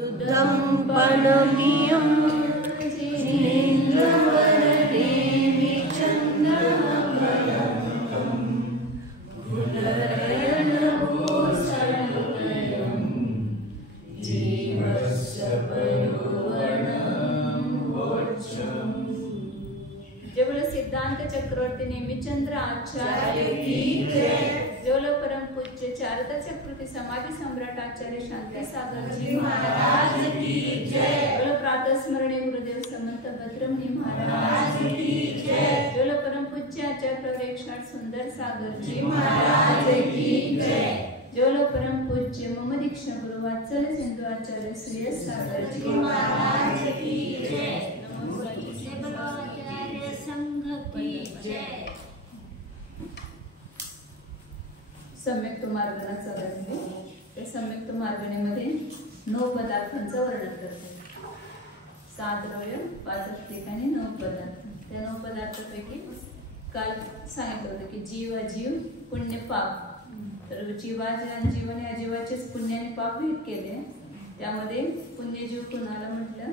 दम्पनमियं जिनेन्द्रवरदेवी चन्द्रमकरन्दं पुनरयनभूषणं जीवस्य पयोवर्णं वोच्यम्। जय बोलो सिद्धांत चक्रवर्ती नेमिचंद्र आचार्य की जय। जोलो परम पूज्य चारदा चक्रवर्ती समाधि सम्राट आचार्य शांति सागर जी महाराज की जय। बोलो प्रातः स्मरणीय गुरुदेव समंत भद्रमुनि महाराज की जय। जोलो परम पूज्य आचार्य प्रवेक्षण सुंदर सागर जी महाराज की जय। जोलो परम पूज्य मम दीक्षा गुरु वात्सल सिंधु आचार्य श्री सागर जी महाराज की जय। सम्यक्त मार्गणाचा वर्णन त्या सम्यक्त मार्गणेमध्ये 9 पदार्थांचं वर्णन करते। 7 द्रव्य 5 अस्तिक आणि 9 पदार्थ। त्या 9 पदार्थांपैकी काल सांगितलं होतं की जीव अजीव पुण्य पाप। तर जीवन या जीवाचेच पुण्य आणि पाप भेद केले। त्यामध्ये पुण्यजीव कुणाला म्हटलं?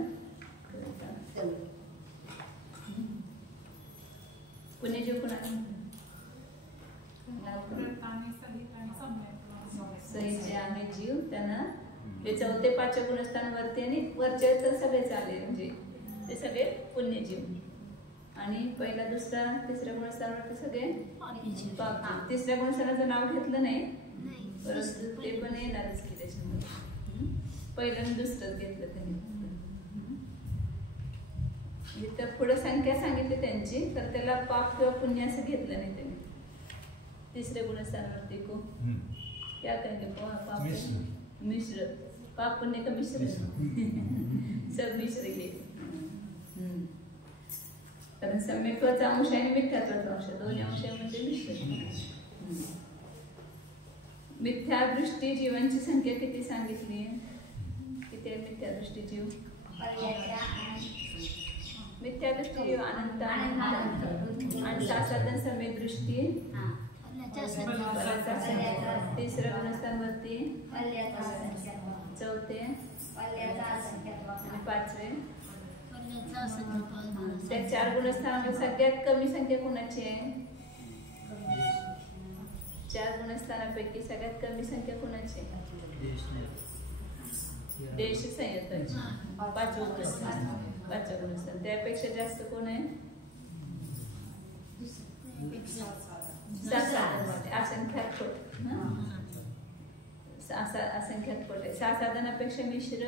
पुण्यजीव कुणाला म्हटलं? सही जे आहे जीव त्यांना ते 4 5 गुणस्थांवरती आणि वरचे तर सगळेच आले म्हणजे ते सगळे पुण्यजीव। आणि पहिला दुसरा तिसऱ्या गुणस्थानावरती सगळे पाप। तिसऱ्या गुणस्थानाचं नाव घेतलं नाही परंतु ते पण येणारच की त्याच्यामध्ये। पहिलं आणि दुसरंच घेतलं त्यांनी। तर पुढे संख्या सांगितली त्यांची तर त्याला पाप किंवा पुण्य असं घेतलं नाही त्यांनी। तीसरे गुणस्थानावरती को क्या कहेंगे? पाप मिश्र। पाप पुण्य का मिश्र सब मिश्र घे। कारण सम्यक्त्वाचा अंश आणि मिथ्यात्वाचा अंश दोन्ही अंशांमध्ये मिश्र। मिथ्या दृष्टी जीवांची संख्या किती सांगितली? किती आहे मिथ्या दृष्टी जीव? मिथ्या दृष्टी जीव अनंत आणि सासाधन सम्यक दृष्टी तिसऱ्या गुणस्थानवरती 4 आणि 5 त्या 4 गुणस्थानामध्ये सगळ्यात कमी संख्या कोणाची आहे? 4 गुणस्थानापैकी सगळ्यात कमी संख्या कोणाची आहे? देश संयताची 5 गुणस्थान। त्यापेक्षा जास्त कोण आहे? असंख्यात पट। असंख्यात पट आहे। सासाधनापेक्षा मिश्र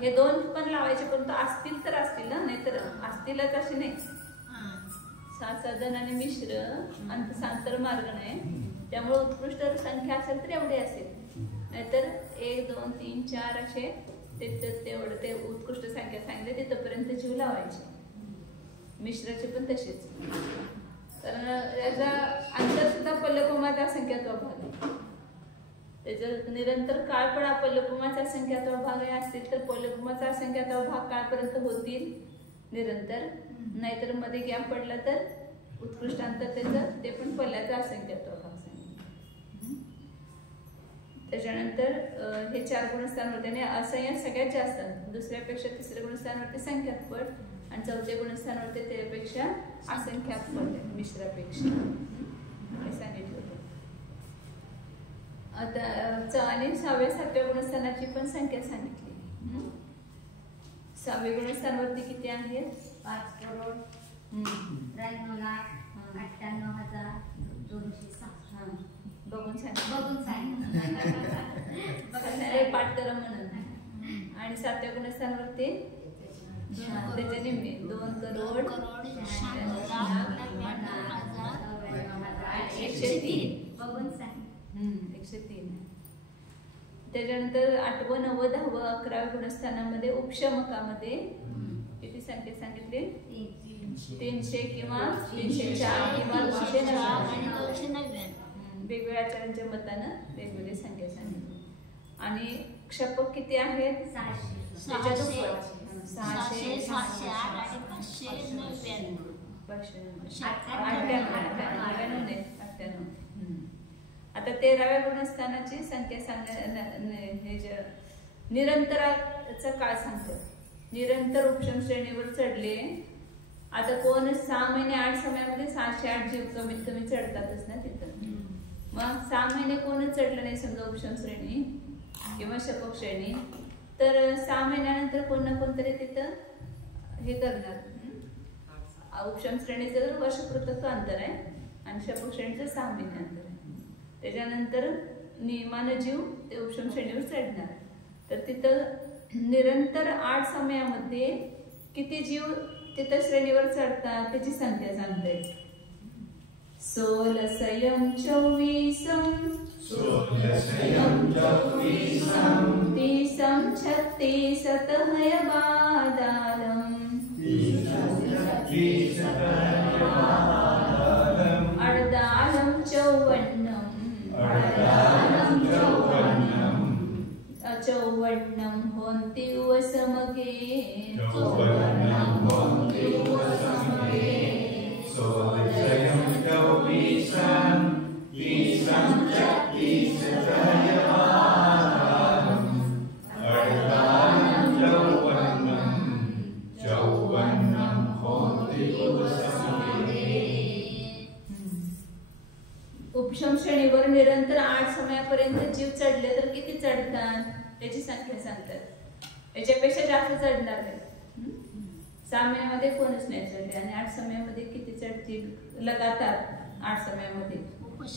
हे 2 पण लावायचे परंतु असतील तर असतील ना नाहीतर असतीलच असे नाही। सासाधन आणि मिश्र अंतसांतर मार्ग नाही त्यामुळे उत्कृष्ट संख्या असेल तर एवढे असेल नाहीतर 1 2 3 4 असे तेवढं ते उत्कृष्ट संख्या सांगितले तिथपर्यंत जीव लावायचे। मिश्राचे पण तसेच कारण याचा अंतर सुद्धा पल्लकुमाचा असंख्यात्व भाग आहे। त्याचा निरंतर काळ पण पल्लकुमाचा असंख्यात्व भाग असतील तर पल्लकुमाचा असंख्यात्व भाग काळपर्यंत होतील निरंतर नाहीतर मध्ये गॅप पडला तर उत्कृष्ट अंतर त्याचं ते पण पल्ल्याचा असंख्यात्व भाग सांगितलं। त्याच्यानंतर हे 4 गुणस्थानावरती आणि असंख्य सगळ्यात जास्त दुसऱ्यापेक्षा तिसऱ्या गुणस्थानावरती संख्यात पट आणि 4थ्या गुणस्थानावरती त्यापेक्षा असंख्यात पट मिश्रापेक्षा हे सांगितलं होतं। आता आणि 6व्या 7व्या गुणस्थानाची पण संख्या सांगितली। 6व्या गुणस्थानावरती किती आहेत? 5 करोड 93,98,206 बघून सांग पाठ करा म्हणून। आणि 7व्या गुणस्थानावरती त्याच्या निम्मे 2 करोड 103 बघून सांग 103। त्याच्यानंतर 8वं 9वं 10वं 11व्या गुणस्थानामध्ये उपशमकामध्ये किती संख्या सांगितली? 300 किंवा 304 किंवा 299 वेगवेगळ्या आचार्यांच्या मतानं वेगवेगळी संख्या सांगितली। आणि क्षपक किती आहेत? 600 आता 13व्या गुणस्थानाची संख्या निरंतराचा काळ सांगतात. निरंतर उपशम श्रेणीवर चढले. आता कोण 6 महिने 8 समयामध्ये 608 जीव कमीत कमी चढतातच ना तिथं. मग 6 महिने कोणच चढलं नाही समजा उपशम श्रेणी किंवा शपक श्रेणी, तर 6 महिन्यानंतर कोण ना कोणतरी तिथं हे करणार. उपशम श्रेणीचं तर वर्षपृथक अंतर आहे आणि शपक श्रेणीचं 6 महिने अंतर आहे. त्याच्यानंतर नियमानं जीव ते उपशम श्रेणीवर चढणार. तर तिथं निरंतर 8 समयामध्ये किती जीव तिथं श्रेणीवर चढतात त्याची संख्या सांगते. 16 संयम 24 तीसम 36 तहय बादालम अर्धालम 54 54 होंती समगे उपशम श्रेणीवर निरंतर 8 समयापर्यंत जीव चढले तर किती चढतात त्याची संख्या सांगतात. याच्यापेक्षा जास्त चढणार नाही. 6 महिन्यामध्ये कोणच नाही चढले आणि 8 समयामध्ये किती चढतील लगातार 8 समयामध्ये.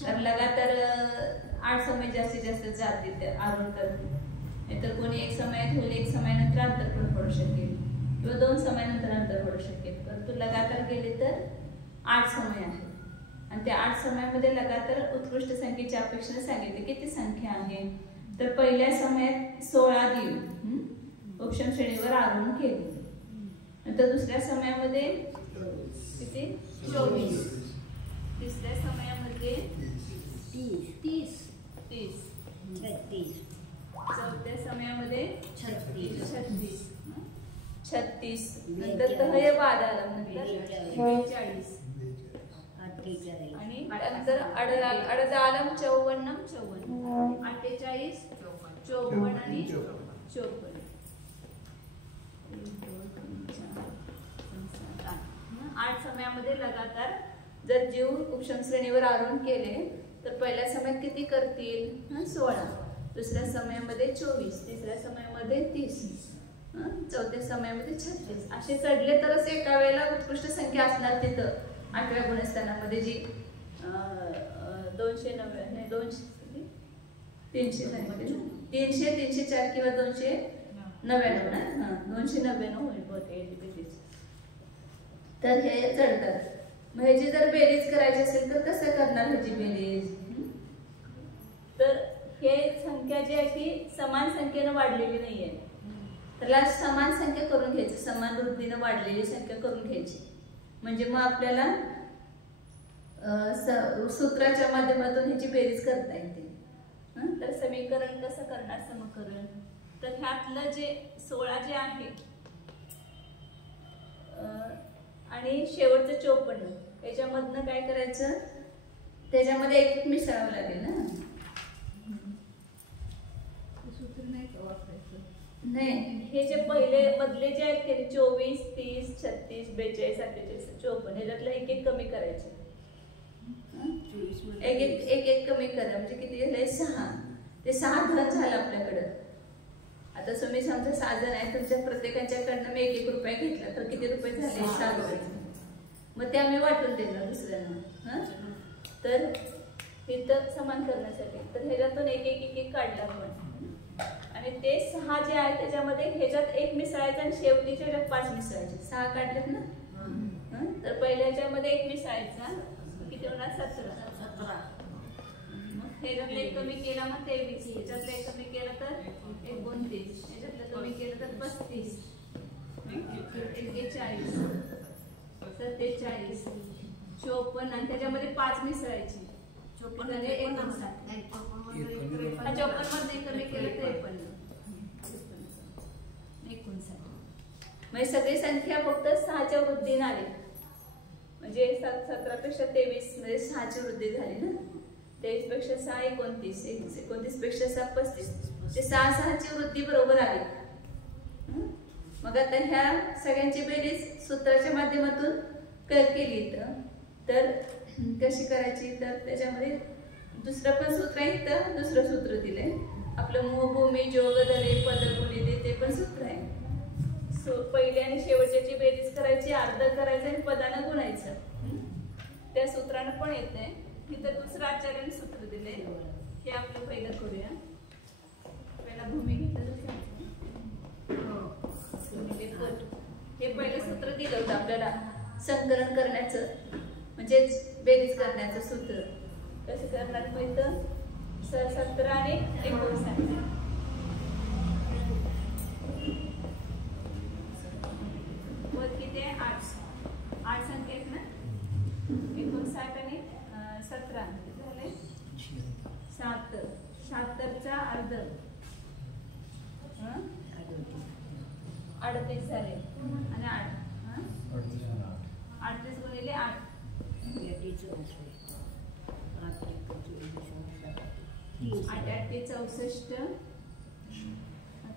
तर लगातार 8 समय जास्तीत जास्त जातील ते आरोहण करतील. नाहीतर कोणी 1 समयात होईल 1 समयानंतर अंतर पण पडू शकेल किंवा 2 समयानंतर अंतर पडू शकेल. परंतु लगातार गेले तर 8 समय आहे आणि त्या 8 समयामध्ये लगातार उत्कृष्ट संख्येची अपेक्षा सांगितली. किती संख्या आहे तर पहिल्या समयात 16 जीव उपशम श्रेणीवर आरोहण केले. नंतर दुसऱ्या समयामध्ये किती 24. तिसऱ्या समयामध्ये 30. चौथ्या समयामध्ये 36. नंतर तहय बादालम नंतर 42 आणि नंतर अर्धालम 54 48 54 आणि 54. 8 समयामध्ये लगातार जर जीव उपशम श्रेणीवर आरोहण केले तर पहिल्या समयात किती करतील 16, दुसऱ्या समयामध्ये 24, तिसऱ्या समयामध्ये 30, चौथ्या समयामध्ये 36 असे चढले तरच एका वेळेला उत्कृष्ट संख्या असणार तिथं 8व्या गुणस्थानामध्ये जी 300 304 किंवा 299 ना 299 होईल बहुतेक. तर हे चढतात. मग ह्याची जर बेरीज करायची असेल तर कसं करणार ह्याची बेरीज. तर हे संख्या जी आहे ती समान संख्येनं वाढलेली नाहीये. त्याला समान संख्या करून घ्यायची, समान वृद्धीनं वाढलेली संख्या करून घ्यायची. म्हणजे मग आपल्याला सूत्राच्या माध्यमातून ह्याची बेरीज करता येते. तर समीकरण कसं करणार समकरण. तर ह्यातलं जे 16 जे आहे आणि शेवटचं 54 याच्यामधनं काय करायचं त्याच्यामध्ये एक मिसळावं लागेल ना. सूत्र नाही का वापरायचं. नाही हे जे पहिले मधले जे आहेत ते 24 30 36 42 48 54 ह्याच्यातलं एक एक कमी करायचे. एक कमी करा म्हणजे किती झाले 6. ते 6 धन झालं आपल्याकडं. आता तुम्ही समजा 6 जण आहे तुमच्या प्रत्येकाच्याकडनं मी 1-1 रुपये घेतला तर किती रुपये झाले 6 रुपये. मग ते आम्ही वाटून दिलं दुसऱ्यांना. तर इथं समान करण्यासाठी तर ह्याच्यातून एक काढला आपण आणि ते 6 जे आहे त्याच्यामध्ये ह्याच्यात 1 मिसळायचं आणि शेवटीच्या ह्याच्यात 5 मिसळायचे. 6 काढलेत ना. तर पहिल्या ह्याच्यामध्ये 1 मिसळायचा किती होणार 17. मग ह्याच्यातलं 1 कमी केला मग 23, ह्याच्यातलं 1 कमी केलं तर 29, ह्याच्यातलं कमी केलं तर 35, 41 47 54 आणि त्याच्यामध्ये 5 मिसळायची. 54 मध्ये 54 मध्ये कमी केलं तर 59. म्हणजे सगळी संख्या फक्त 6च्या वृद्धीने आली. म्हणजे 17 पेक्षा 23 म्हणजे 6ची वृद्धी झाली ना. 23 पेक्षा 6 29, 29 पेक्षा 6 35, ते 6 6ची वृद्धी बरोबर आली. मग आता ह्या सगळ्यांची बेरीज सूत्राच्या माध्यमातून केली तर कशी करायची, तर त्याच्यामध्ये दुसरं पण सूत्र आहे, तर दुसरं सूत्र दिलंय आपलं भूमी जोग धरे पद गुणिले ते पण सूत्र आहे. पहिल्या आणि शेवटच्याची बेरीज करायची, अर्ध करायचं आणि पदानं गुणायचं. त्या सूत्रानं पण येत आहे. इथं दुसरं आचार्याने सूत्र दिले, हे आपलं पहिलं करूया. पहिला भूमी घेतलं हे पहिलं सूत्र दिलं होतं आपल्याला संकलन करण्याचं, म्हणजेच बेरीज करण्याचं सूत्र. कसं करणार माहित, 17 आणि 59 पद किती आहे, 8 संख्या आहेत ना. 59 आणि 17 झाले 7. 76चा अर्ध 38 झाले आणि 8 38 गुणिले 8 8 8 ते 64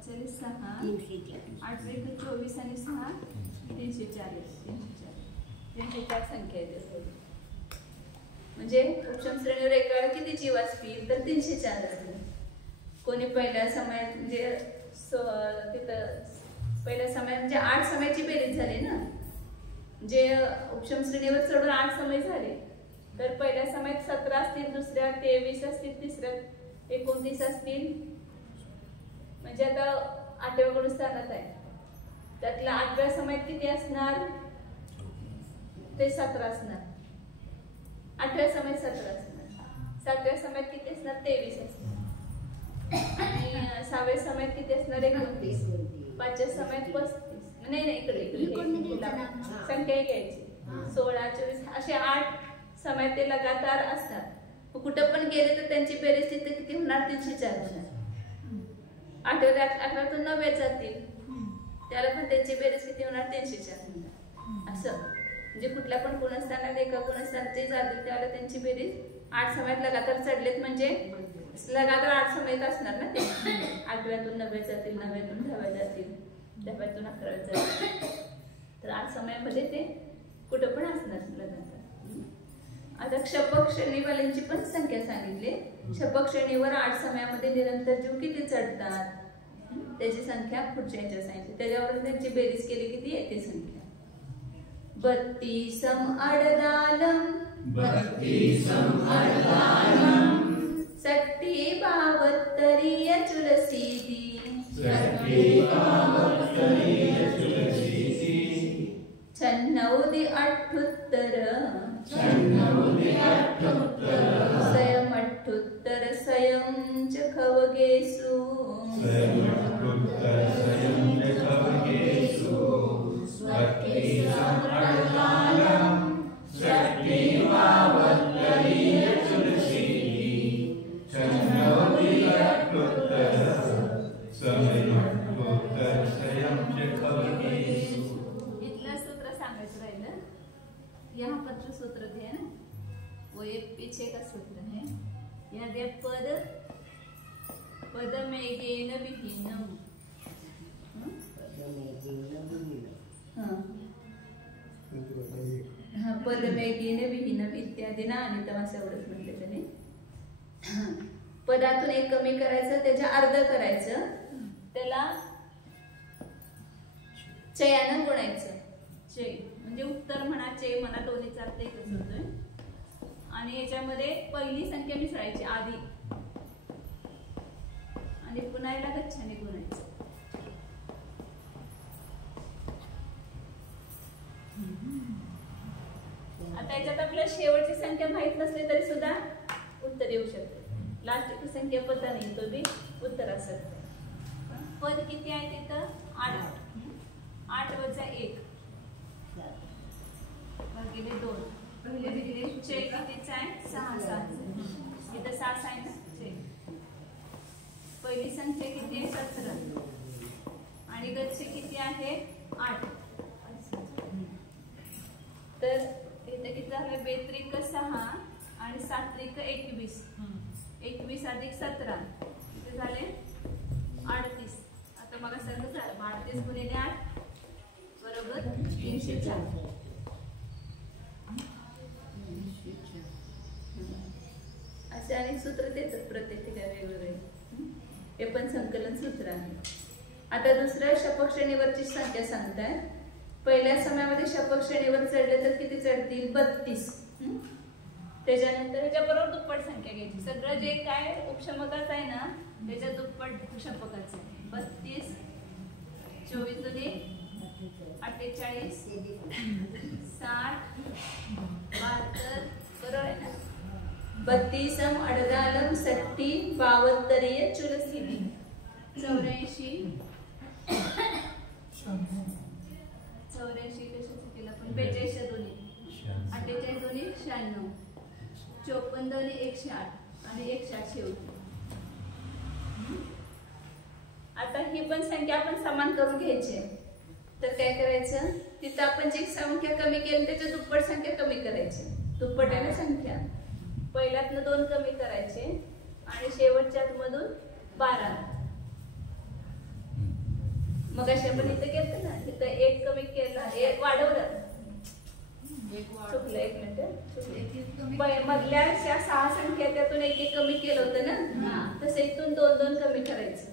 6 8 ते 24 आणि 6 340 304 संख्या आहेत. म्हणजे उपशम श्रेणीवर एका वेळा किती जीव असतील, तर 304 असतील. कोणी पहिल्या समयात म्हणजे तिथं पहिल्या समयात म्हणजे 8 समयाची बेरीज झाली ना, जे उपशम श्रेणीवर चढून 8 समय झाले, तर पहिल्या समयात 17 असतील, दुसऱ्या 23 असतील, तिसऱ्या 29 असतील. म्हणजे आता 8व्या गुणस्थानात आहे, त्यातल्या 8व्या समयात किती असणार, ते 17 असणार. 8व्या समयात 17 असणार. 7व्या समयात किती असणार, 23 असणार. आणि 6व्या समयात किती असणार, 29. 5व्या समयात 35. नाही इकडे संख्या घ्यायची, 16 24 असे 8 समय ते लगातार असतात. कुठं पण गेले तर त्यांची बेरीज तिथे किती होणार, 304 होणार. 8व्यातून 9व्यात जातील, त्याला पण त्यांची बेरीज किती होणार, 304 होणार. असं म्हणजे कुठल्या पण गुणस्थानात एका गुणस्थानात जे जातील त्याला त्यांची बेरीज 8 समयात लगातार चढलेत, म्हणजे लगातार 8 समयात असणार ना ते. 8व्यातून 9व्यात जातील, 9व्यातून 10व्यात जातील, 10व्यातून 11व्यात जातील, तर 8 समयामध्ये ते कुठं पण असणार लगातार. आता क्षपक श्रेणीवाल्यांची पण संख्या सांगितली. क्षपक श्रेणीवर 8 समयामध्ये निरंतर जीव किती चढतात त्याची संख्या पुढच्या ह्याच्यावर सांगितली. त्याच्यावरून त्यांची बेरीज केली किती येते संख्या. 32 अर्धालम 60 72 चुलसीदी 96 78 स्वयं 78 स्वयं च खवगेसु यहाँ पर जो सूत्र थे ना वो ये पीछे का सूत्र है. यहाँ दे पद पद में गेन विहीनम. हाँ पद में गेन विहीनम इत्यादी ना आणि तमास एवढंच म्हटलं त्याने. पदातून एक कमी करायचं, त्याच्या अर्ध करायचं, त्याला चयानं गुणायचं. चय म्हणजे उत्तर म्हणा चे म्हणा दोन्हीचा अर्थ एकच होतोय. आणि याच्यामध्ये पहिली संख्या मिसळायची आधी आणि पुन्हा याला गच्छाने गुणायचं. आता याच्यात आपल्याला शेवटची संख्या माहित नसली तरी सुद्धा उत्तर येऊ शकते. लास्टची संख्या पता नाही तो बी उत्तर असत. पद किती आहे तिथं 8 8 वजा 1 भागिले 2. पहिले दिले चे कितीचा आहे 6 7. इथं 6 आहे ना चे. पहिली संख्या किती आहे 17 आणि गच्छ किती आहे 8. तर इथे किती झालं 2 त्रिक 6 आणि 7 त्रिक 21. 21 अधिक 17 किती झाले 38 गुणिले 8 बरोबर 304. असे अनेक सूत्र देतात प्रत्येक ठिकाणी वेगवेगळे. हे पण संकलन सूत्र आहे. आता दुसऱ्या शपक श्रेणीवरची संख्या सांगताय. पहिल्या समयामध्ये शपक श्रेणीवर चढले तर किती चढतील? 32. त्याच्यानंतर ह्याच्याबरोबर दुप्पट संख्या घ्यायची. सगळं जे काय उपशमकाचं आहे ना त्याच्या दुप्पट शपकाचं आहे. 32 24 दुनी 48 60 72 बरोबर आहे ना. 32 अडदालम 60 72 चुरसिनी 84 कशाचं केलं आपण? 42 दोन्ही 48 दोन्ही 96 54 दोन्ही 108 आणि 108 शेवटी. आता ही पण संख्या आपण समान करून घ्यायची आहे. तर काय करायचं? तिथं आपण जी संख्या कमी केली त्याच्या दुप्पट संख्या कमी करायची. दुप्पट आहे ना संख्या. पहिल्यातनं 2 कमी करायचे आणि शेवटच्यात मधून 12. मग अशा पण इथं घेतलं ना, तिथं 1 कमी केला, 1 वाढवलं. चुकलं 1 मिनिट. मधल्या 6 संख्या त्यातून 1 कमी केलं होतं ना, तसं इथून 2 कमी करायचं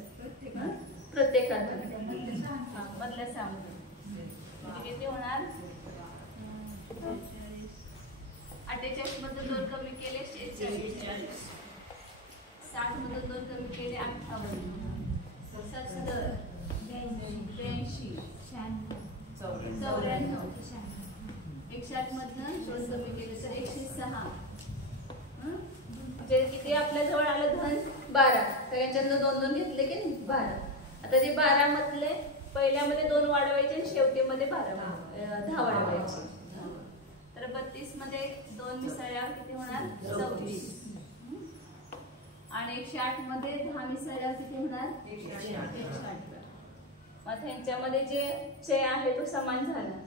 प्रत्येकातून. मधल्या 6 किती होणार? 48 मधून 2 कमी केले 46. 60 मधून 2 कमी केले 58. 70 82 94 108 मधून 2 कमी केले तर 106. म्हणजे किती आपल्या जवळ आलं धन? 12. सगळ्यांच्यातनं 2 घेतले की नाही? 12. आता जे 12 मधले पहिल्यामध्ये 2 वाढवायचे आणि शेवटीमध्ये 10 वाढवायचे. तर 32 मध्ये 2 मिसळल्यावर किती होणार? 24. आणि 108 मध्ये 10 मिसळल्यावर किती होणार? 108. मग ह्यांच्यामध्ये जे आहे तो समान झाला.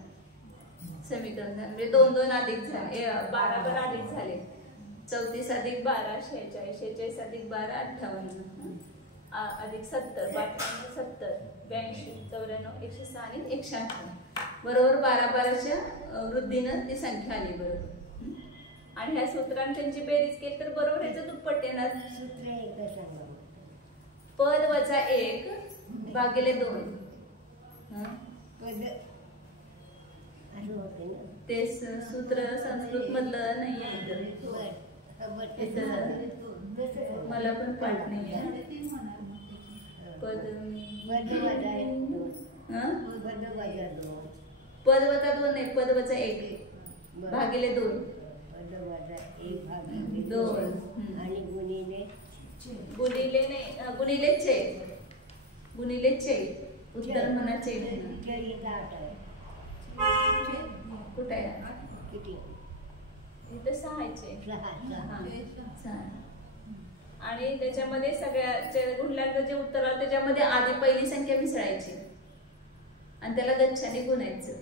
समीकरण झालं म्हणजे 2 अधिक झाले 12 अधिक झाले. 34 अधिक 12 46. 46 अधिक 12 58 अधिक 70 52 70 82 94 106 आणि 108 बरोबर 12च्या वृद्धीनं ती संख्या आली बरोबर. आणि ह्या सूत्रांनी त्यांची बेरीज केली तर बरोबर ह्याचं दुप्पट येणार. पद वजा 1 भागिले 2. ते सूत्र संस्कृत मधलं नाही आहे. मला पण पाठ नाही आहे. पद वजा 2 नाही, पद वजा 1 भागिले 2. 2 आणि गुणिले नाही, गुणिले चे उत्तर म्हणाचे कुठे आहे? इथं 6 आणि त्याच्यामध्ये सगळ्या गुणल्याचं जे उत्तर आलं त्याच्यामध्ये आधी पहिली संख्या मिसळायची आणि त्याला गच्छाने गुणायचं.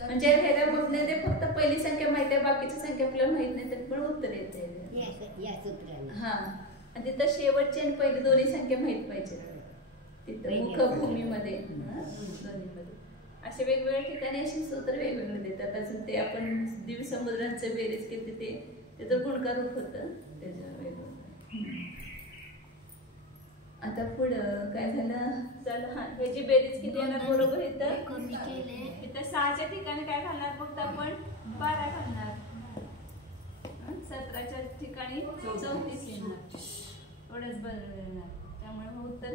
म्हणजे ह्याच्यामध्ये ते फक्त पहिली संख्या माहिती आहे, बाकीची संख्या आपल्याला माहित नाही तरी पण उत्तर येते. हा आणि तिथं शेवटची आणि पहिली दोन्ही संख्या माहित पाहिजे. तिथं मुखभूमीमध्ये दोन्हीमध्ये असे वेगवेगळ्या ठिकाणी असे सूत्र वेगवेगळे देतात. अजून ते आपण द्विसमुद्रांचं बेरीज केली ते त्याचं गुणकार रूप होतं त्याच्यावर वेगळं. आता पुढं काय झालं? हा ह्याची बेरीज किती येणार बरोबर? इथं 6च्या ठिकाणी काय घालणार? फक्त आपण 12 घालणार. 17च्या ठिकाणी 34 येणार. थोडंच बदलणार. त्यामुळे उत्तर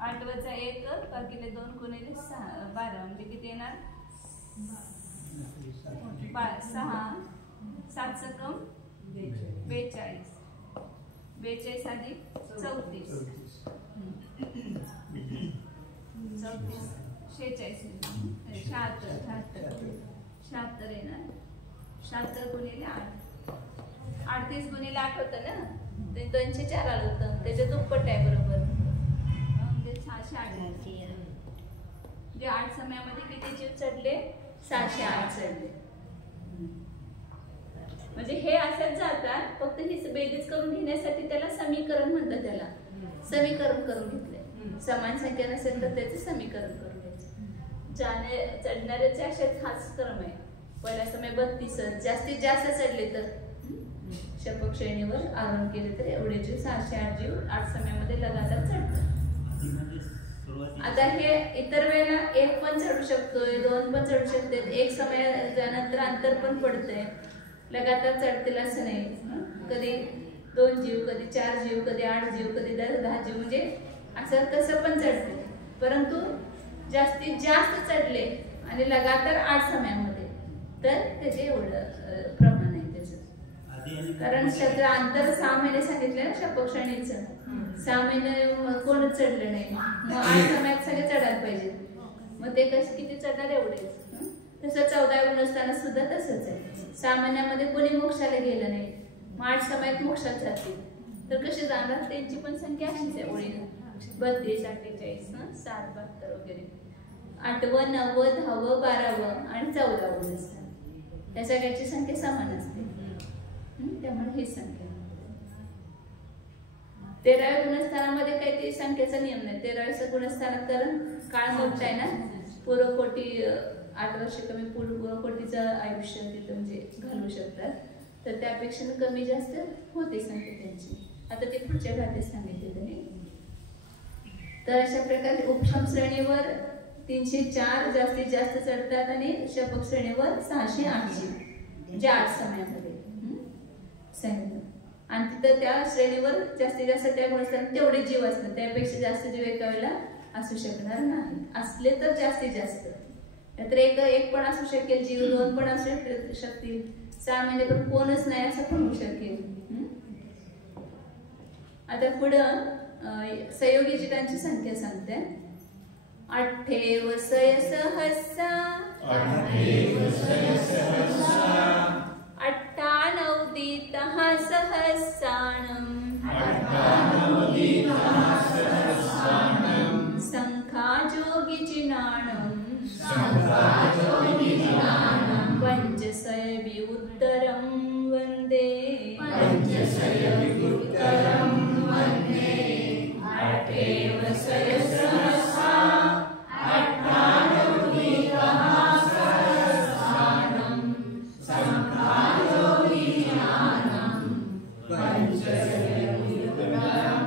8 वजा 1 भागिले 2 गुणिले 12 म्हणजे किती येणार? 6 7 सकम 42. 42 अधिक 34 46 76 येणार. 76 गुणिले 8 38 गुणिले 8 होतं ना, ते 204 आलं होतं. त्याच्या दुप्पट आहे बरोबर म्हणजे 608. म्हणजे 8 समयामध्ये किती जीव चढले? 608 चढले. म्हणजे हे असंच जातात, फक्त हे बेरीज करून घेण्यासाठी त्याला समीकरण म्हणतात. त्याला समीकरण करून घेतलंय. समान संख्या नसेल तर त्याचे समीकरण करून घ्यायचे. चढणाऱ्याचे असेच हाच क्रम आहे. पहिला समय 32, जास्तीत जास्त चढले तर शपक श्रेणीवर आरोहण केले तर एवढे जीव 608 जीव 8 समयामध्ये लगातार चढतात. आता हे इतर वेळेला 1 पण चढू शकतोय, 2 पण चढू शकते, 1 समयानंतर अंतर पण पडतंय. लगातार चढतील असं नाही. कधी 2 जीव, कधी 4 जीव, कधी 8 जीव, कधी 10 जीव, म्हणजे असं तसं पण चढते. परंतु जास्तीत जास्त चढले आणि लगातार 8 समयामध्ये तर त्याचे एवढं प्रमाण आहे त्याचं. कारण अंतर 6 महिने सांगितले ना शपक श्रेणीचं. 6 महिने कोणच चढलं नाही, मग 8 समयात सगळे चढायला पाहिजे. मग ते किती चढणार एवढेच. तसं 14 गुणस्थानात सुद्धा तसंच आहे. 6 महिन्यामध्ये कोणी मोक्षाला गेलं नाही, मग 8 समयात मोक्षात जातील तर कसे जाणार. त्यांची पण संख्या अशीच आहे ओळीनं 32, 48, 7, 72 वगैरे. 8वं, 9वं, 10वं, 12वं आणि 14वं गुणस्थान या सगळ्याची संख्या समान असते. त्यामुळे ही संख्या. 13व्या गुणस्थानामध्ये काही ते संख्येचा नियम नाही. 13व्या गुणस्थानात कारण काळ मोठा आहे ना, पूर्वकोटी 8 वर्ष कमी पूर्वकोटीचं आयुष्य तिथं म्हणजे घालवू शकतात, तर त्यापेक्षा कमी जास्त होते संख्या त्यांची. आता ते पुढच्या गाठीत सांगितले त्यांनी. तर अशा प्रकारे उपशम श्रेणीवर 304 जास्तीत जास्त चढतात आणि शपक श्रेणीवर 608 जीव म्हणजे 8 समयामध्ये सांगितलं. आणि तिथं त्या श्रेणीवर जास्तीत जास्त त्या गुणस्थानात तेवढे जीव असतात, त्यापेक्षा जास्त जीव एका वेळेला असू शकणार नाही. असले तर जास्तीत जास्त, नाहीतर एक पण असू शकेल जीव, 2 पण असू शकतील, 6 महिने पण कोणच नाही असं पण होऊ शकेल. आता पुढं संयोगी जीवांची संख्या सांगते. 8 सय सहसा 98 दीतः सहस्राणं संख्याजोगिचिनाणं पंचसयवि उत्तरं वन्दे. 8 सय सहसा 98 दीतः सहस्राणं संख्याजोगिचिनाणं पंचसयवि उत्तरं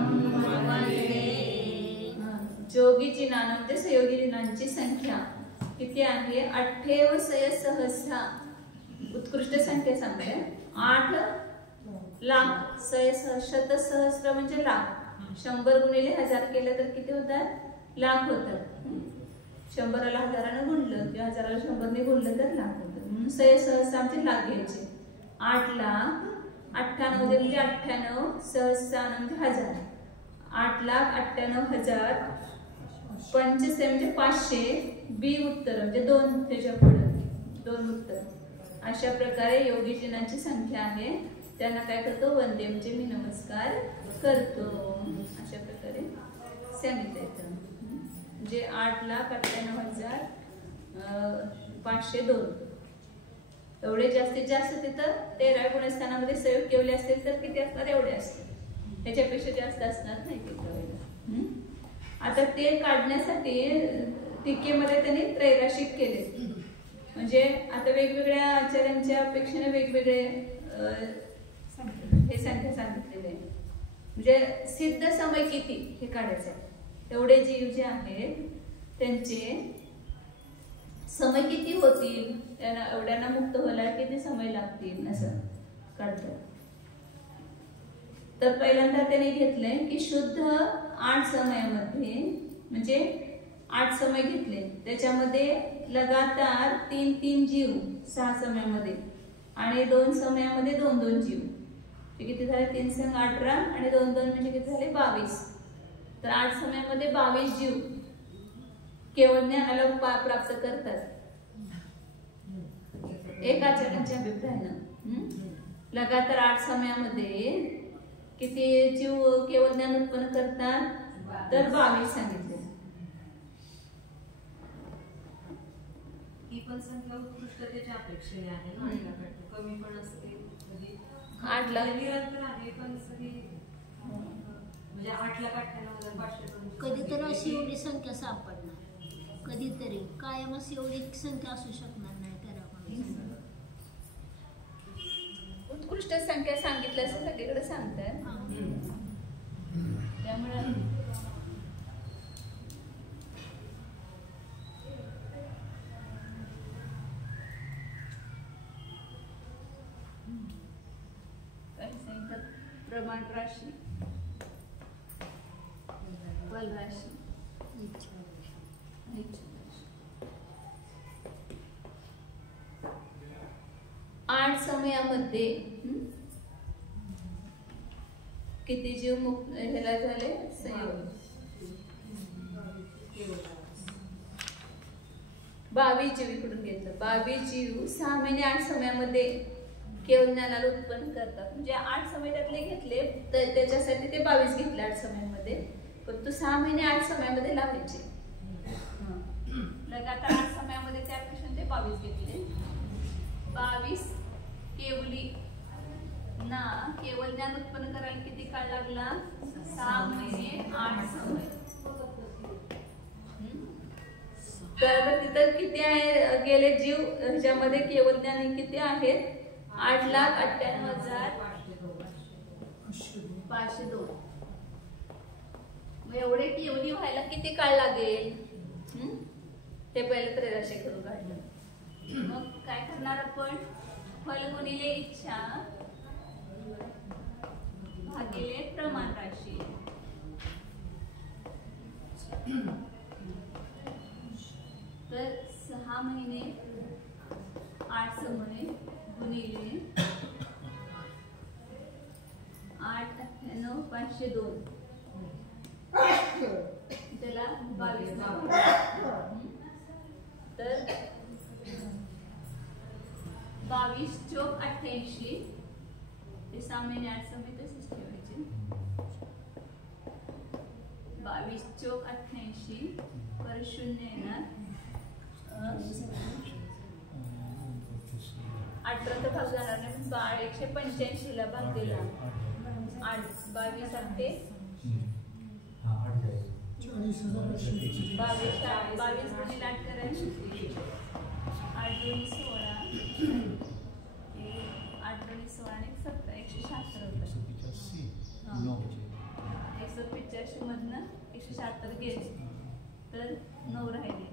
वन्दे. जोगिचिनानं म्हणजे संयोगी चिन्हांची संख्या किती आहे. 8 सय सहसा उत्कृष्ट संख्या सांगते. 8 लाख, सय शतसहस्र म्हणजे लाख. 100 गुणिले 1000 केलं तर किती होतात, लाख होतात. 100ला 1000ने गुणलं किंवा 1000ला 100ने गुणलं तर लाख होतात. म्हणून सय सहसा म्हणजे लाख घ्यायचे. 8 लाख 98 म्हणजे 98 सहस्रानं म्हणजे 1000. 8,98,000 पंचसे म्हणजे 500 बी उत्तर म्हणजे 2 त्याच्या पुढे 2 उत्तर. अशा प्रकारे योगी चिन्हांची संख्या आहे. त्यांना काय करतो, वंदे म्हणजे मी नमस्कार करतो. अशा प्रकारे सांगितलं येतं. म्हणजे 8,98,502 एवढे जास्तीत जास्त तिथं 13 गुणस्थानामध्ये संयोग केले असतील तर किती असणार, एवढे असतील. त्याच्यापेक्षा जास्त असणार नाही तिथं. आता ते काढण्यासाठी टीकेमध्ये त्यांनी त्रैराशिक केले. म्हणजे आता वेगवेगळ्या आचार्यांच्या अपेक्षेने वेगवेगळे हे संख्या सांगितलेले आहे. म्हणजे सिद्ध समय किती हे काढायचं आहे. एवढे जीव जे आहेत त्यांचे समय किती होतील, त्यांना एवढ्यांना मुक्त व्हायला किती समय लागतील असं काढतात. तर पहिल्यांदा त्यांनी घेतलंय की शुद्ध 8 समयामध्ये म्हणजे 8 समय घेतले, त्याच्यामध्ये लगातार 3 जीव 6 समयामध्ये आणि 2 समयामध्ये 2 जीव. किती झाले, 3 संग 18 आणि 2 म्हणजे किती झाले 22. तर 8 समयामध्ये 22 जीव केवळ ज्ञानाला प्राप्त करतात एक आचार्यांच्या अभिप्रायानं. लगातार 8 समयामध्ये किती जीव केवळ ज्ञान उत्पन्न करतात, तर 22 सांगितले. ही पण संख्या उत्कृष्टतेच्या अपेक्षेने आहे ना, कमी पण असते कधी 8 लाख निरंतर आहे पण सगळी म्हणजे 8 लाख 98,502. कधीतरी अशी एवढी संख्या सापडणार, कधीतरी कायमच एवढी संख्या असू शकणार नाही. त्याला उत्कृष्ट संख्या सांगितलं असं सगळीकडे सांगतात. त्यामुळे प्रमाण राशी, बल राशी, इच्छा राशी. 8 समयामध्ये किती जीव मुक्त ह्याला झाले संयोग? 22 जीव इकडून घेतलं. 22 जीव 6 महिने 8 समयामध्ये केवळ ज्ञानाला उत्पन्न करतात. म्हणजे 8 समय त्यातले घेतले तर त्याच्यासाठी ते 22 घेतले 8 समयामध्ये. पण तो 6 महिने 8 समयामध्ये लावायचे. लगातार 8 समयामध्ये त्यापेक्षा ते 22 घेतले. 22 केवली ना केवळ ज्ञान उत्पन्न करायला किती काळ लागला? 6 महिने 8 समय. तर तिथं किती आहे गेले जीव ह्याच्यामध्ये केवळ ज्ञान किती आहेत? 8,98,502. मग एवढे केवली व्हायला किती काळ लागेल? ते पहिले त्रैराशी करून काढलं. मग काय करणार आपण? फल गुणिले इच्छा भागिले प्रमाण राशी. तर 6 महिने 8 समय गुणिले 8,98,502 त्याला 22 तर 22 चोक 88. ते 6 महिने 8 समय तसेच ठेवायचे. 22 चोक 88 पर 0 येणार 18 तर भाग जाणार नाही. 185 ला भाग दिला 22 असते 22 गुणिले 8 करायची 8 2 16 8 2 16 आणि 17 176 होतं. 185 मधनं 176 गेले तर 9 राहिले.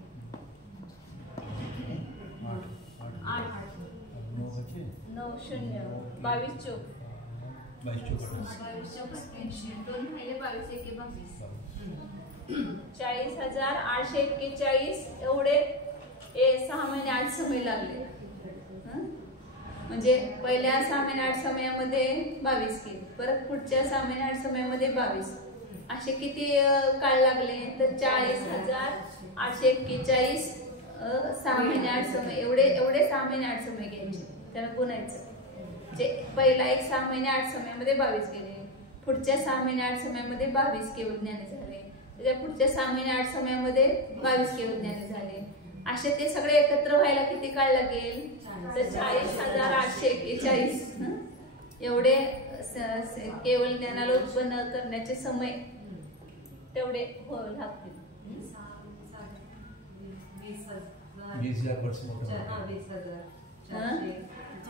9 0 22 चोक 22 चोक 88 2 राहिले 22 1 22 40,841 एवढे 6 महिने 8 समय लागले. म्हणजे पहिल्या 6 महिने 8 समयामध्ये 22 केले, परत पुढच्या 6 महिने 8 समयामध्ये 22. असे किती काळ लागले? तर 40,841 6 महिने 8 समय एवढे 6 महिने 8 समय घ्यायचे. त्याला गुणायचं. जे पहिला एक 6 महिने 8 समयामध्ये 22 गेले, पुढच्या 6 महिने 8 समयामध्ये 22 केवळ ज्ञानी झाले, त्याच्या पुढच्या 6 महिने 8 समयामध्ये 22 केवळ ज्ञानी झाले. असे ते सगळे एकत्र व्हायला किती काळ लागेल? तर 40,841 एवढे केवळ ज्ञानाला उत्पन्न करण्याचे समय तेवढे लागतील. 20,000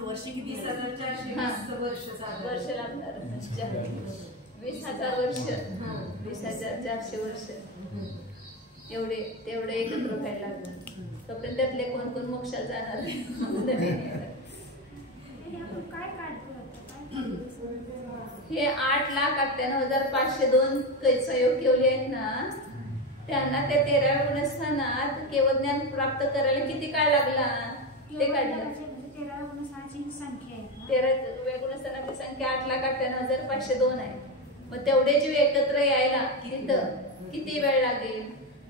वर्ष किती? 20,420 वर्ष लागणार. 20,000 वर्ष 20,400 वर्ष तेवढे एकत्र व्हायला लागणार. तोपर्यंत त्यातले कोण कोण मोक्षात जाणार हे 8,98,502 संयोग केवले आहेत ना, त्यांना त्या 13व्या गुणस्थानात केवळ ज्ञान प्राप्त करायला किती काळ लागला ते काढलं. 13व्या गुणस्थानाची संख्या 8,98,502 आहे. मग तेवढे जीव एकत्र यायला तिथं किती वेळ लागेल?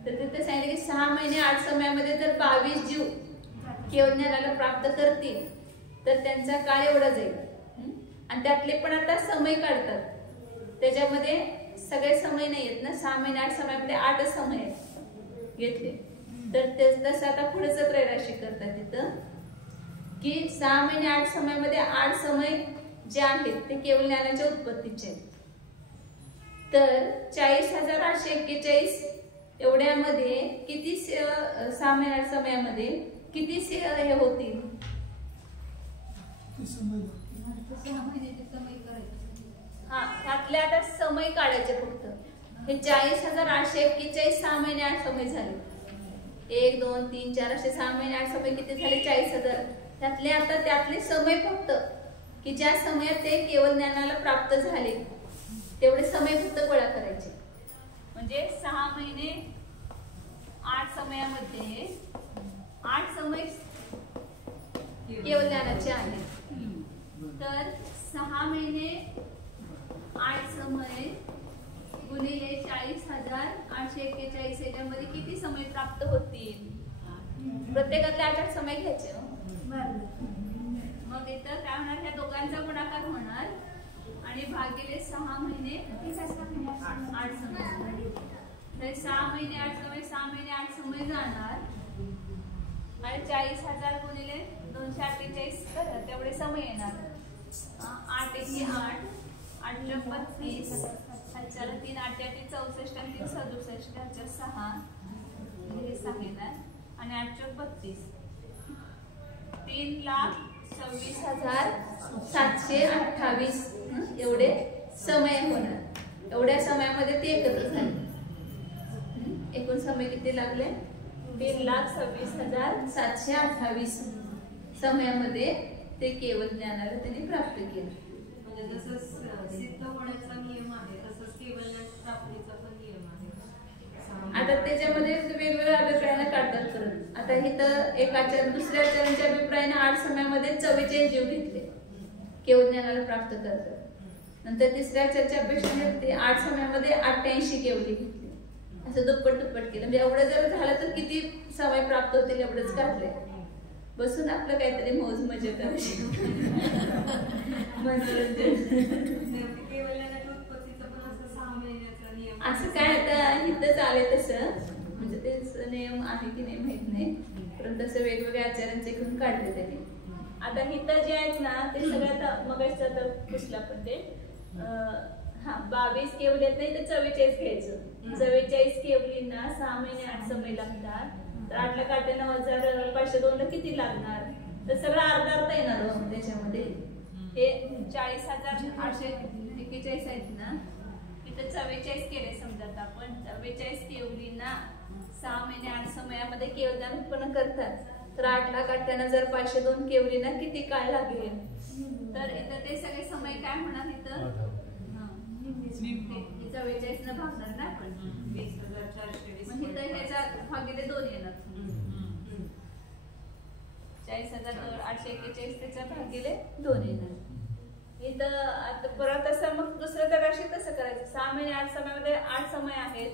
तर तिथे सांगितलं की 6 महिने 8 समयामध्ये जर 22 जीव केवळ ज्ञानाला प्राप्त करतील तर त्यांचा काळ एवढा जाईल. आणि त्यातले पण आता समय काढतात, त्याच्यामध्ये सगळे समय नाही आहेत ना. 6 महिने 8 समयामध्ये 8 समय घेतले. तर तसं आता पुढचं त्रैराशी करतात तिथं की 6 महिने 8 समयामध्ये 8 समय जे आहेत ते केवळ ज्ञानाच्या उत्पत्तीचे आहेत. तर 40,841 एवढ्यामध्ये किती 6 महिन्याच्या समयामध्ये किती हे होतील? 6 महिन्याचे समय करायचे. हा, त्यातले आता समय काढायचे फक्त. हे 40,841 6 महिने 8 समय झाले. 1 2 3 4 असे 6 महिने 8 समय किती झाले? 40,000. त्यातले समय फक्त की ज्या समयात ते केवळ ज्ञानाला प्राप्त झाले तेवढे समय फक्त गोळा करायचे. म्हणजे 6 महिने 8 समयामध्ये 8 समय केवळ ज्ञानाचे आहेत. तर 6 महिने 8 समय गुणिले 40,841 याच्यामध्ये किती समय प्राप्त होतील? प्रत्येकातले 8 समय घ्यायचे. मग इथं काय होणार? ह्या दोघांचा गुणाकार होणार आणि भागिले 6 महिने 8 समय. तर 6 महिने 8 समय 6 महिने 8 समय जाणार आणि 40,000 गुणिले 248 करा तेवढे समय येणार. 8 1 8 8 32 4 3 8 8 64 3 67 6 हे 6 येणार आणि 8 32 3,26,728 एवढे समय होणार. एवढ्या समयामध्ये ते एकत्र झाले. एकूण समय किती लागले? 3,26,728 समयामध्ये ते केवळ ज्ञानाला त्यांनी प्राप्त केलं. म्हणजे जसं सिद्ध होण्याचा नियम आहे तसंच केवळ ज्ञान प्राप्तीचा पण नियम आहे. आता त्याच्यामध्ये वेगवेगळ्या अभिप्रायाने काढतात करत. आता इथं एक आचार्य दुसऱ्या आचार्यांच्या अभिप्रायाने 8 समयामध्ये 44 जीव घेतले केवळ ज्ञानाला प्राप्त करतात. नंतर तिसऱ्या आचार्याच्या अपेक्षेने ते 8 समयामध्ये 88 केवली घेतली. असं दुप्पट केलं. म्हणजे एवढं जर झालं तर किती समय प्राप्त होतील एवढंच काढलंय. बसून आपलं काहीतरी मौज मजा करायची. मनोरंजन. केवळ ज्ञानाच्या उत्पत्तीचा पण असं 6 महिन्याचा नियम असं काय आता इथं चालेल तसं म्हणजे तेच नियम आहे की नाही माहित नाही, परंतु तसं वेगवेगळ्या आचार्यांचे घेऊन काढले त्यांनी. आता इथं जे आहेत ना ते सगळ्यात मगाचं आता पुसला पण ते 22 केवली आहेत नाही तर 44 घ्यायचं. 44 केवलींना 6 महिने 8 समय लागतात. तर 8 काटे 9,502 किती लागणार? तर सगळं अर्धा येणार त्याच्यामध्ये. हे 40,841 आहेत ना इथं 44 केले समजा आपण. 44 केवलींना 6 महिने 8 समयामध्ये केवलदान उत्पन्न करतात. तर 8,98,502 केवलींना किती काळ लागेल? तर इथं ते सगळे समय काय होणार? इथं 44 न भागणार ना आपण. 20,420 म्हणजे इथं ह्याचा भागिले 2 येणार. 40,841 त्याच्या भागिले 2 येणार. इथं आता परत असं मग दुसरं तर राशी कसं करायचं? 6 महिने 8 समयामध्ये 8 समय आहेत.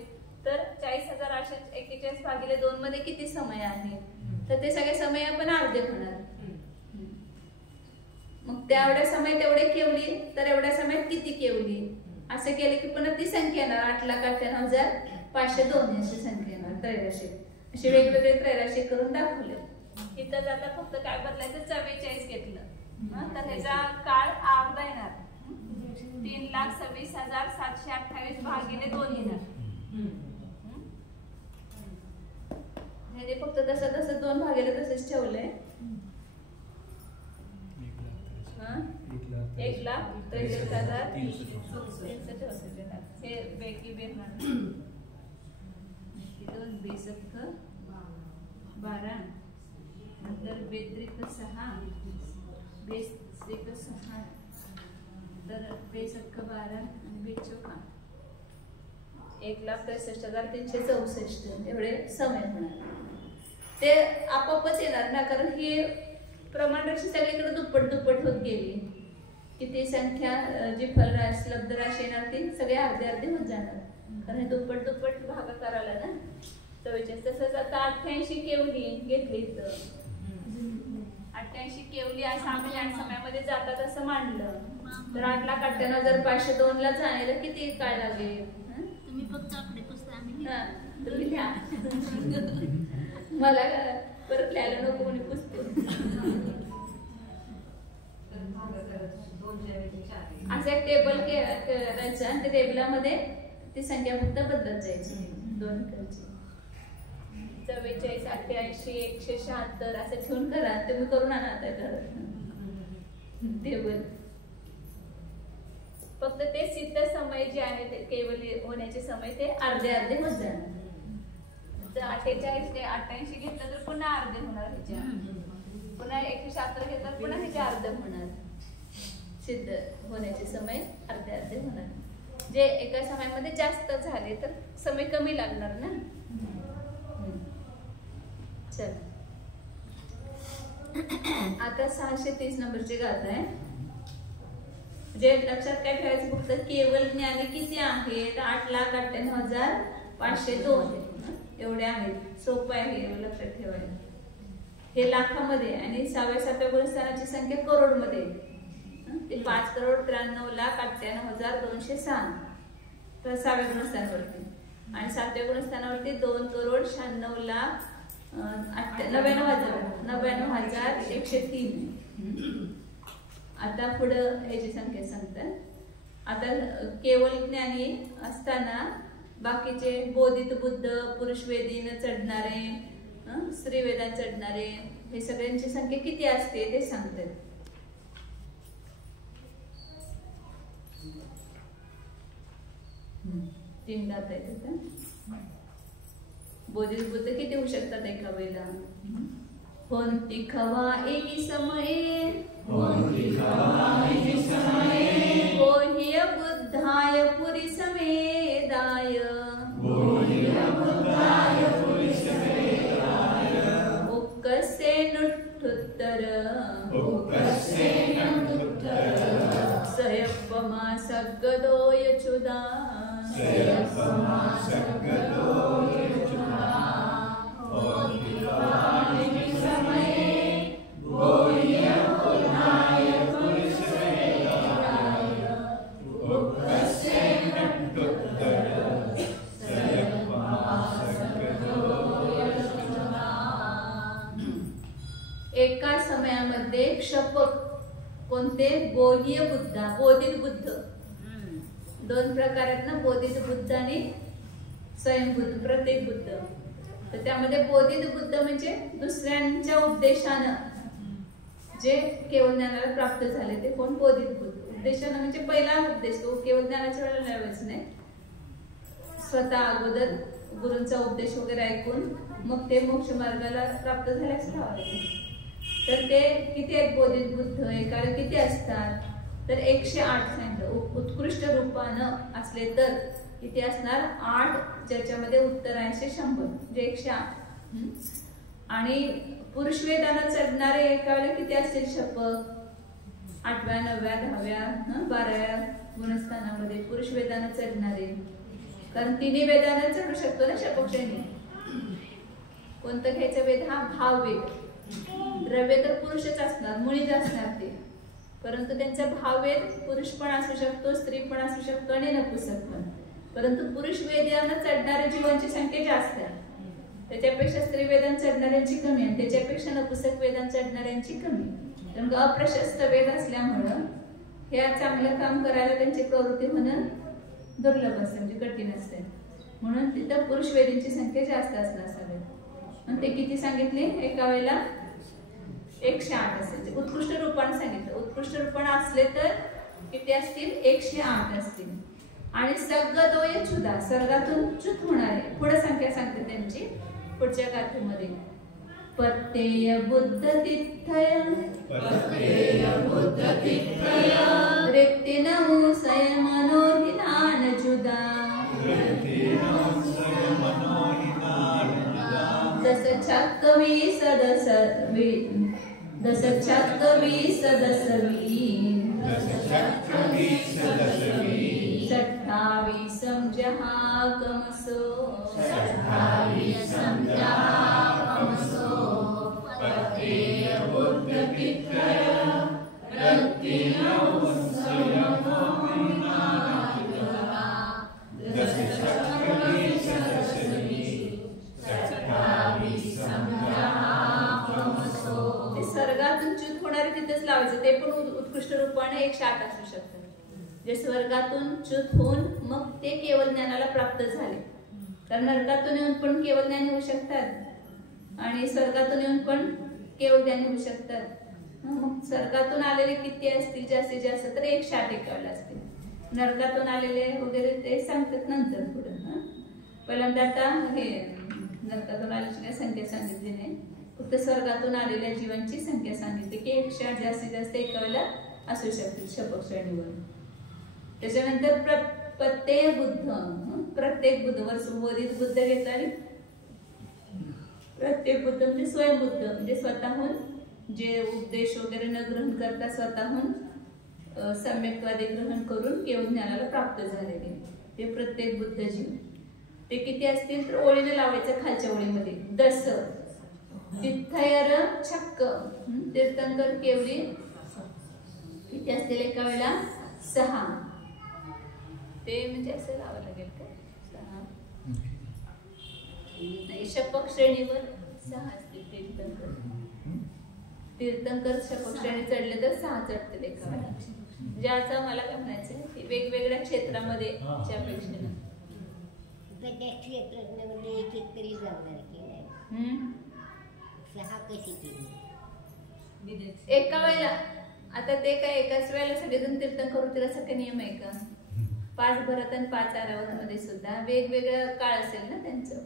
तर 40,841 भागिले 2 मध्ये किती समय आहेत? तर ते सगळे समय आपण अर्धे होणार. मग तेवढ्या समय तेवढे केवली तर एवढ्या समयात किती केवली असं केलं की पुन्हा ती संख्या येणार. 8,98,502 अशी संख्या येणार. त्रैराशी अशी वेगवेगळे त्रैराशी करून दाखवले. इथं जाता फक्त काय बदलायचं? 44 घेतलं तर ह्याचा काळ अर्धा येणार. 3,26,728 भागिले 2 येणार. हे फक्त तसं 2 भागिले तसंच ठेवलंय. 1,63,364 हे बेकी बेहणार 2 बेसक 12 नंतर बेत्रिक 6 बेत्रिक 6 तर बेसक 12 आणि बेचोका 1,63,364 एवढे समय होणार. ते आपोआपच येणार ना कारण ही प्रमाण राशी सगळीकडे दुप्पट होत गेली की ती संख्या जी फल राशी लब्ध राशी येणार ती सगळे अर्धे होत जाणार कारण हे दुप्पट भागाकार आला ना 44. तसंच आता 88 केवली घेतली तर 88 केवली 6 महिने 8 समयामध्ये जातात असं मांडलं तर 8,98,502 ला जाण्याला किती काळ लागेल? तुम्ही फक्त आकडे पुस्तक आम्ही तुम्ही लिहा. मला परत लिहायला नको कोणी पुस्तक. 2 असं एक टेबल करायचं आणि त्या टेबलामध्ये ती संख्या फक्त बदलत जायची दोन इकडची. 44, 88, 176 असं ठेवून करा. तुम्ही करून आणा आता घरात टेबल. फक्त ते सिद्ध समय जे आहे ते केवळ होण्याचे समय ते अर्धे अर्धे होत जाणार. जर 48 ते 88 घेतलं तर पुन्हा अर्धे होणार ह्याच्या, पुन्हा 176 घेतलं तर पुन्हा ह्याच्या अर्धे होणार. सिद्ध होण्याचे समय अर्धे अर्धे होणार. जे एका समयामध्ये जास्त झाले तर समय कमी लागणार ना. चल आता 630 नंबरची गाथा आहे. जे लक्षात काय ठेवायचं फक्त केवळ ज्ञानी किती आहेत? 8,98,502 एवढे आहेत. सोपं आहे लक्षात ठेवायला. हे लाखामध्ये आणि 6व्या 7व्या गुणस्थानाची संख्या करोड मध्ये. ते 5,93,98,206 तर 6व्या गुणस्थानावरती आणि 7व्या गुणस्थानावरती 2,99,103. आता पुढं ह्याची संख्या सांगतात. आता केवळ ज्ञानी असताना बाकीचे बोधित बुद्ध, पुरुष वेदीनं चढणारे, स्त्रीवेदान चढणारे हे सगळ्यांची संख्या किती असते ते सांगतात. तीन गाथा आहेत. बोधित बुद्ध किती होऊ शकतात एका वेळेला? होंती खवा एकी समये, बोह्य बुद्धाय पुरी समेदाय, उक्कसे नुट्ठुत्तर, सयप्पमा सग्गदो यचुदा, एका समयामध्ये क्षपक कोणते? बोह्य बुद्ध, बोधित बुद्ध. दोन प्रकार आहेत ना, बोधित बुद्ध आणि स्वयंबुद्ध, प्रत्येक बुद्ध. तर त्यामध्ये बोधित बुद्ध म्हणजे दुसऱ्यांच्या उद्देशानं जे केवळ ज्ञानाला प्राप्त झाले ते कोण? बोधित बुद्ध. उद्देशानं म्हणजे पहिला उद्देश तो केवळ ज्ञानाच्या वेळेला लावायचं नाही, स्वतः अगोदर गुरूंचा उपदेश वगैरे ऐकून मग ते मोक्ष मार्गाला प्राप्त झाल्यास लावायचे. तर ते किती आहेत बोधित बुद्ध? एकाला किती असतात? तर 108 सांगितलं. उत्कृष्ट रूपानं असले तर किती असणार? 8, ज्याच्यामध्ये उत्तरांशी 100 म्हणजे 108. आणि पुरुष वेदानं चढणारे एका वेळेला किती असतील शपक? 8व्या 9व्या 10व्या 12व्या गुणस्थानामध्ये पुरुष वेदानं चढणारे. कारण तिन्ही वेदानं चढू शकतो ना शपक्षणी. कोणतं घ्यायचं वेद? हा भाववेद. द्रव्य तर पुरुषच असणार, मुळीच असणार ते, परंतु त्यांचा भाववेद पुरुष पण असू शकतो, स्त्री पण असू शकतो आणि नपुसक पण. परंतु पुरुष वेदानं चढणाऱ्या जीवांची संख्या जास्त आहे, त्याच्यापेक्षा स्त्री वेदान चढणाऱ्यांची कमी आहे, त्याच्यापेक्षा नपुसक वेदान चढणाऱ्यांची कमी. कारण अप्रशस्त वेद असल्यामुळं हे चांगलं काम करायला त्यांची प्रवृत्ती होणं दुर्लभ असते, म्हणजे कठीण असते. म्हणून तिथं पुरुष वेदींची संख्या जास्त असणार सगळ्यात. आणि ते किती सांगितले? एका वेळेला 108 असेल. उत्कृष्ट रूपाने सांगितलं. उत्कृष्ट रूपाने असले तर किती असतील? 108 असतील. आणि सग्गदोय चुदा, सर्गातून च्युत होणारे. पुढे संख्या सांगते त्यांची पुढच्या गाथेमध्ये. पत्तेय बुद्ध तिथय, रिक्तिनौ संयमनोहिनान जुदा, दसछक्कवी सदसवी, दसछक्कवी सदसवी, 28 जहाकमसो, 28 जहाकमसो, पत्तेय बुद्ध तिथय, रिक्तिनौ संयमनोहिनान जुदा, दसछक्कवी सदसवी, 28 जहाकमसो. ते सर्गातून च्युत होणारे तिथेच लावायचं. ते पण उत्कृष्ट रूपाने 108 असू शकतात. जे स्वर्गातून च्युत होऊन मग ते केवळ ज्ञानाला प्राप्त झाले. तर नरकातून येऊन पण केवळ ज्ञानी होऊ शकतात आणि स्वर्गातून येऊन पण केवळ ज्ञानी होऊ शकतात. मग स्वर्गातून आलेले किती असतील जास्तीत जास्त तर 108 असतील. नरकातून आलेले वगैरे ते सांगतात नंतर पुढे. पहिल्यांदा आता हे नरकातून आल्याची काही संख्या सांगितली नाही, फक्त स्वर्गातून आलेल्या जीवांची संख्या सांगितली की 108 जास्तीत जास्त एका वेळेला असू शकतील शपक श्रेणीवर. त्याच्यानंतर प्रत्येक बुद्ध वरीत बुद्ध घेतला आणि प्रत्येक बुद्ध म्हणजे स्वयंबुद्ध म्हणजे स्वतःहून जे उपदेश वगैरे न ग्रहण करता स्वतःहून सम्यक्तवादी ग्रहण करून केवळ ज्ञानाला प्राप्त झालेले ते प्रत्येक बुद्ध जीव. ते किती असतील तर ओळीने लावायचं खालच्या ओळीमध्ये. 10 तीर्थयर छक्क तीर्थंकर केवळी किती असतील एका वेळेला 6. ते म्हणजे असं लावावं लागेल का 6 शपक श्रेणीवर 6 असतील तीर्थंकर. तीर्थंकर शपक श्रेणी चढले तर 6 चढतील एका वेळेला. म्हणजे असं मला काय म्हणायचं की वेगवेगळ्या क्षेत्रामध्ये त्या पेक्षेनं त्या क्षेत्रामध्ये एक तरी जाणार की नाही 6 कशी केली एका वेळेला. आता ते काय एकाच वेळेला सगळेजण तीर्थंकर होतील असा काही नियम आहे का? 5 भरत आणि 5 आरावत मध्ये सुद्धा वेगवेगळा काळ असेल ना त्यांचं.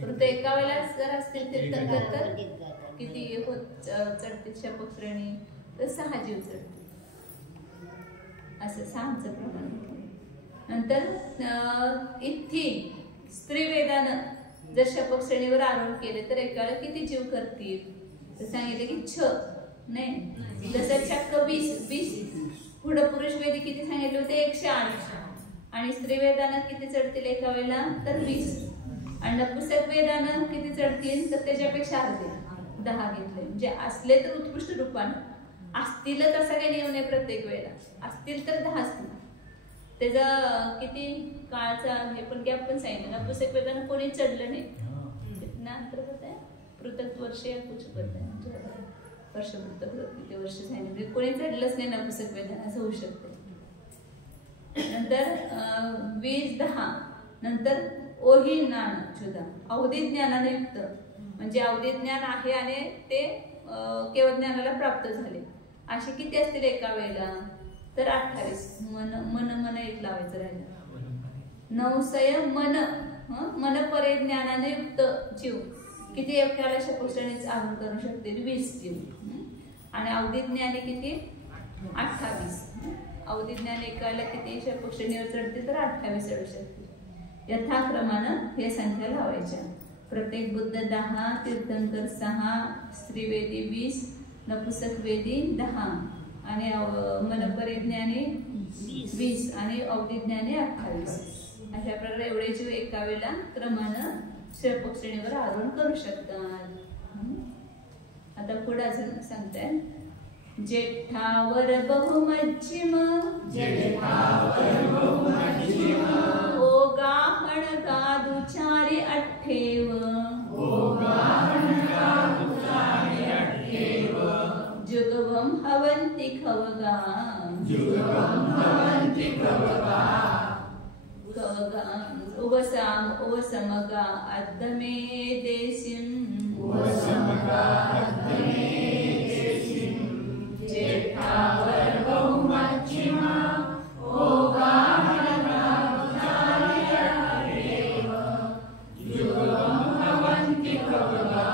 परंतु एका वेळेला जर असतील तीर्थंकर तर किती होत चढतील शपक श्रेणी तर 6 जीव चढतील असं 6चं प्रमाण. नंतर इथी स्त्री वेदानं जर शपक श्रेणीवर आरोहण केले तर एका वेळेला किती जीव करतील तर सांगितले की 6 नाही. जसं चक्क 20 पुढं पुरुष वेदी किती सांगितले होते 108 आणि स्त्री वेदानं किती चढतील एका वेळेला तर 20 आणि नपुसक वेदानं किती चढतील तर त्याच्यापेक्षा अर्धे 10 घेतले. म्हणजे असले तर उत्कृष्ट रूपानं, असतीलच असा काही नियम नाही. प्रत्येक वेळेला असतील तर 10 असतील. त्याचा किती काळचा हे पण गॅप पण सांगितलं. नपुसक वेदानं कोणी चढलं नाही ना अंतर्गत आहे पृथक वर्ष या कुछ करत आहे वर्ष पृथक किती वर्ष सांगितले कोणी चढलंच नाही नपुसक वेदानं असं होऊ शकतं. नंतर 20-10 नंतर ओही ज्ञान जुदा अवधी ज्ञानाने युक्त म्हणजे अवधी ज्ञान आहे आणि ते केवळ ज्ञानाला प्राप्त झाले असे किती असतील एका वेळेला तर 28. मन एक लावायचं राहिलं. 9 मन परे ज्ञानाने युक्त जीव किती एकाला शपक श्रेणीच आरोहण करू शकते 20 जीव. आणि अवधी ज्ञानी किती 28. अवधी ज्ञान एकाला किती शपक श्रेणीवर चढते तर 28 चढू शकते. यथाक्रमानं हे संख्या लावायच्या. प्रत्येक बुद्ध 10 तीर्थंकर 6 स्त्रीवेदी 20 नपुसक वेदी 10 आणि मनपरे ज्ञानी 20 आणि अवधी ज्ञानी 28. अशा प्रकारे एवढे जीव एका वेळेला क्रमानं शपक श्रेणीवर आरोहण करू शकतात. आता पुढे अजून सांगताय जेठावर बहुमध्यम ओगा हणका दुचारी अठ्ठेव जुगवम हवंती खवगा उवसमगा अद्दमे देसिं जेठावर बहुमध्यम ओगा हणका दुचारी अठ्ठेव जुगवम हवंती खवगा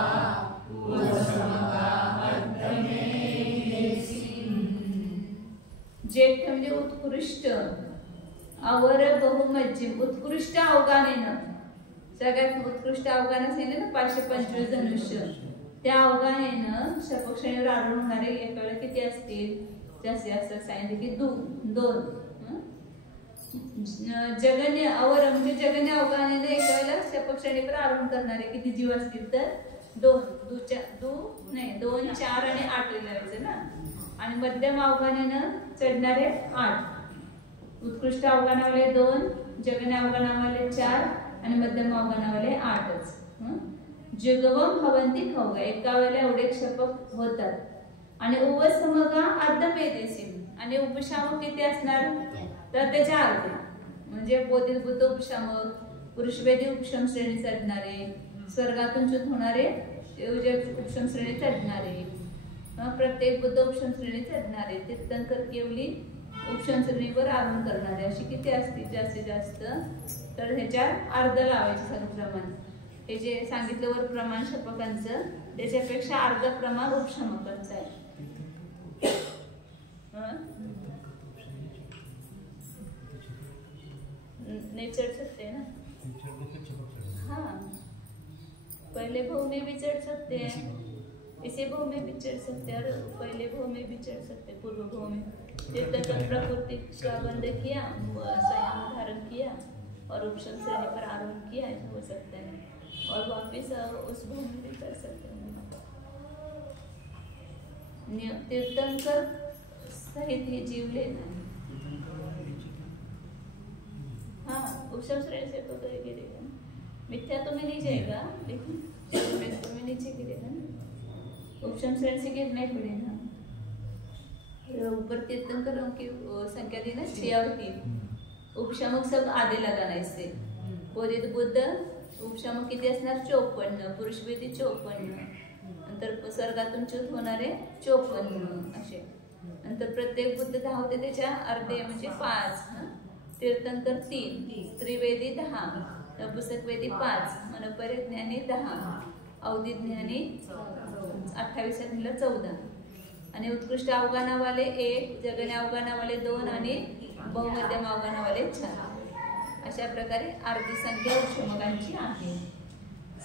जेठ म्हणजे उत्कृष्ट अवर बहुमध्यम उत्कृष्ट अवगानेनं सगळ्यात उत्कृष्ट अवगान सांगितलं ना 525 धनुष्य त्या अवगानेनं शपक श्रेणीवर आरोहण होणारे एका वेळेला किती असतील जास्तीत जास्त सांगितले की 2. जगन्य अवर म्हणजे जगन्य अवगानेनं एका वेळेला शपक श्रेणीवर आरोहण करणारे किती जीव असतील तर 2 2 4 आणि 8 लावायचं ना. आणि मध्यम अवगानेनं चढणारे 8. उत्कृष्ट अवगानावाले 2 जगन्य अवगानावाले 4 आणि मध्यम अवगानावाले 8च. जुगवम हवंती खवगा एका वेळेला एवढे शपक होतात. आणि उवसमगा अर्धमेदेसिम आणि उपशामक किती असणार तर त्याच्या अर्धे म्हणजे बोधित बुद्ध उपशामक, पुरुषवेदी उपशम श्रेणी चढणारे, स्वर्गातून च्युत होणारे उपशम श्रेणी चढणारे, प्रत्येक बुद्ध उपशम श्रेणी चढणारे, तीर्थंकर केवली उपशम श्रेणीवर आरोहण करणारे, अशी किती असतील जास्तीत जास्त. तर ह्याच्यात अर्ध लावायचे सगळं प्रमाण. हे जे सांगितलं वर प्रमाण शपकांचं त्याच्यापेक्षा अर्ध प्रमाण उपशमकांचं आहे. नहीं चढ़ सकते हैं ना. हाँ, पहले भाव में भी चढ़ सकते हैं, इसी भाव में भी चढ़ सकते हैं, और पहले भाव में भी चढ़ सकते हैं, पूर्व भाव में. तीर्थंकर प्रकृति का बंध किया, संयम धारण किया और उपशम श्रेणी पर आरोहण किया, ऐसा हो सकता है. और वापिस उस भाव में भी कर सकते हैं. तीर्थंकर सहित ही जीव लेना. हाँ, उपशम श्रेणी से तो गिरेगा ना. मिथ्या तो में नहीं जाएगा, लेकिन तो में नीचे गिरेगा ना. उपशम श्रेणी से गिरना ही पड़ेगा. ऊपर तीर्थंकरों की संख्या दी ना 6 और 3. उपशमक सब आधे लगाना इससे. बोधित बुद्ध उपशमक किती असणार 54, पुरुषवेदी 54, नंतर स्वर्गातून च्युत होणारे 54 असे. नंतर प्रत्येक बुद्ध 10 होते, त्याच्या अर्धे म्हणजे 5. तीर्थंकर 3, त्रिवेदी 10, नपुंसकवेदी 5, मनपरिज्ञानी 10, अवधिज्ञानी 28 आणि 14, आणि उत्कृष्ट अवगानावाले 1, जगने अवगानावाले 2 आणि बहुमध्यम अवगानावाले 4. अशा प्रकारे अर्धी संख्या उपशमकांची आहे.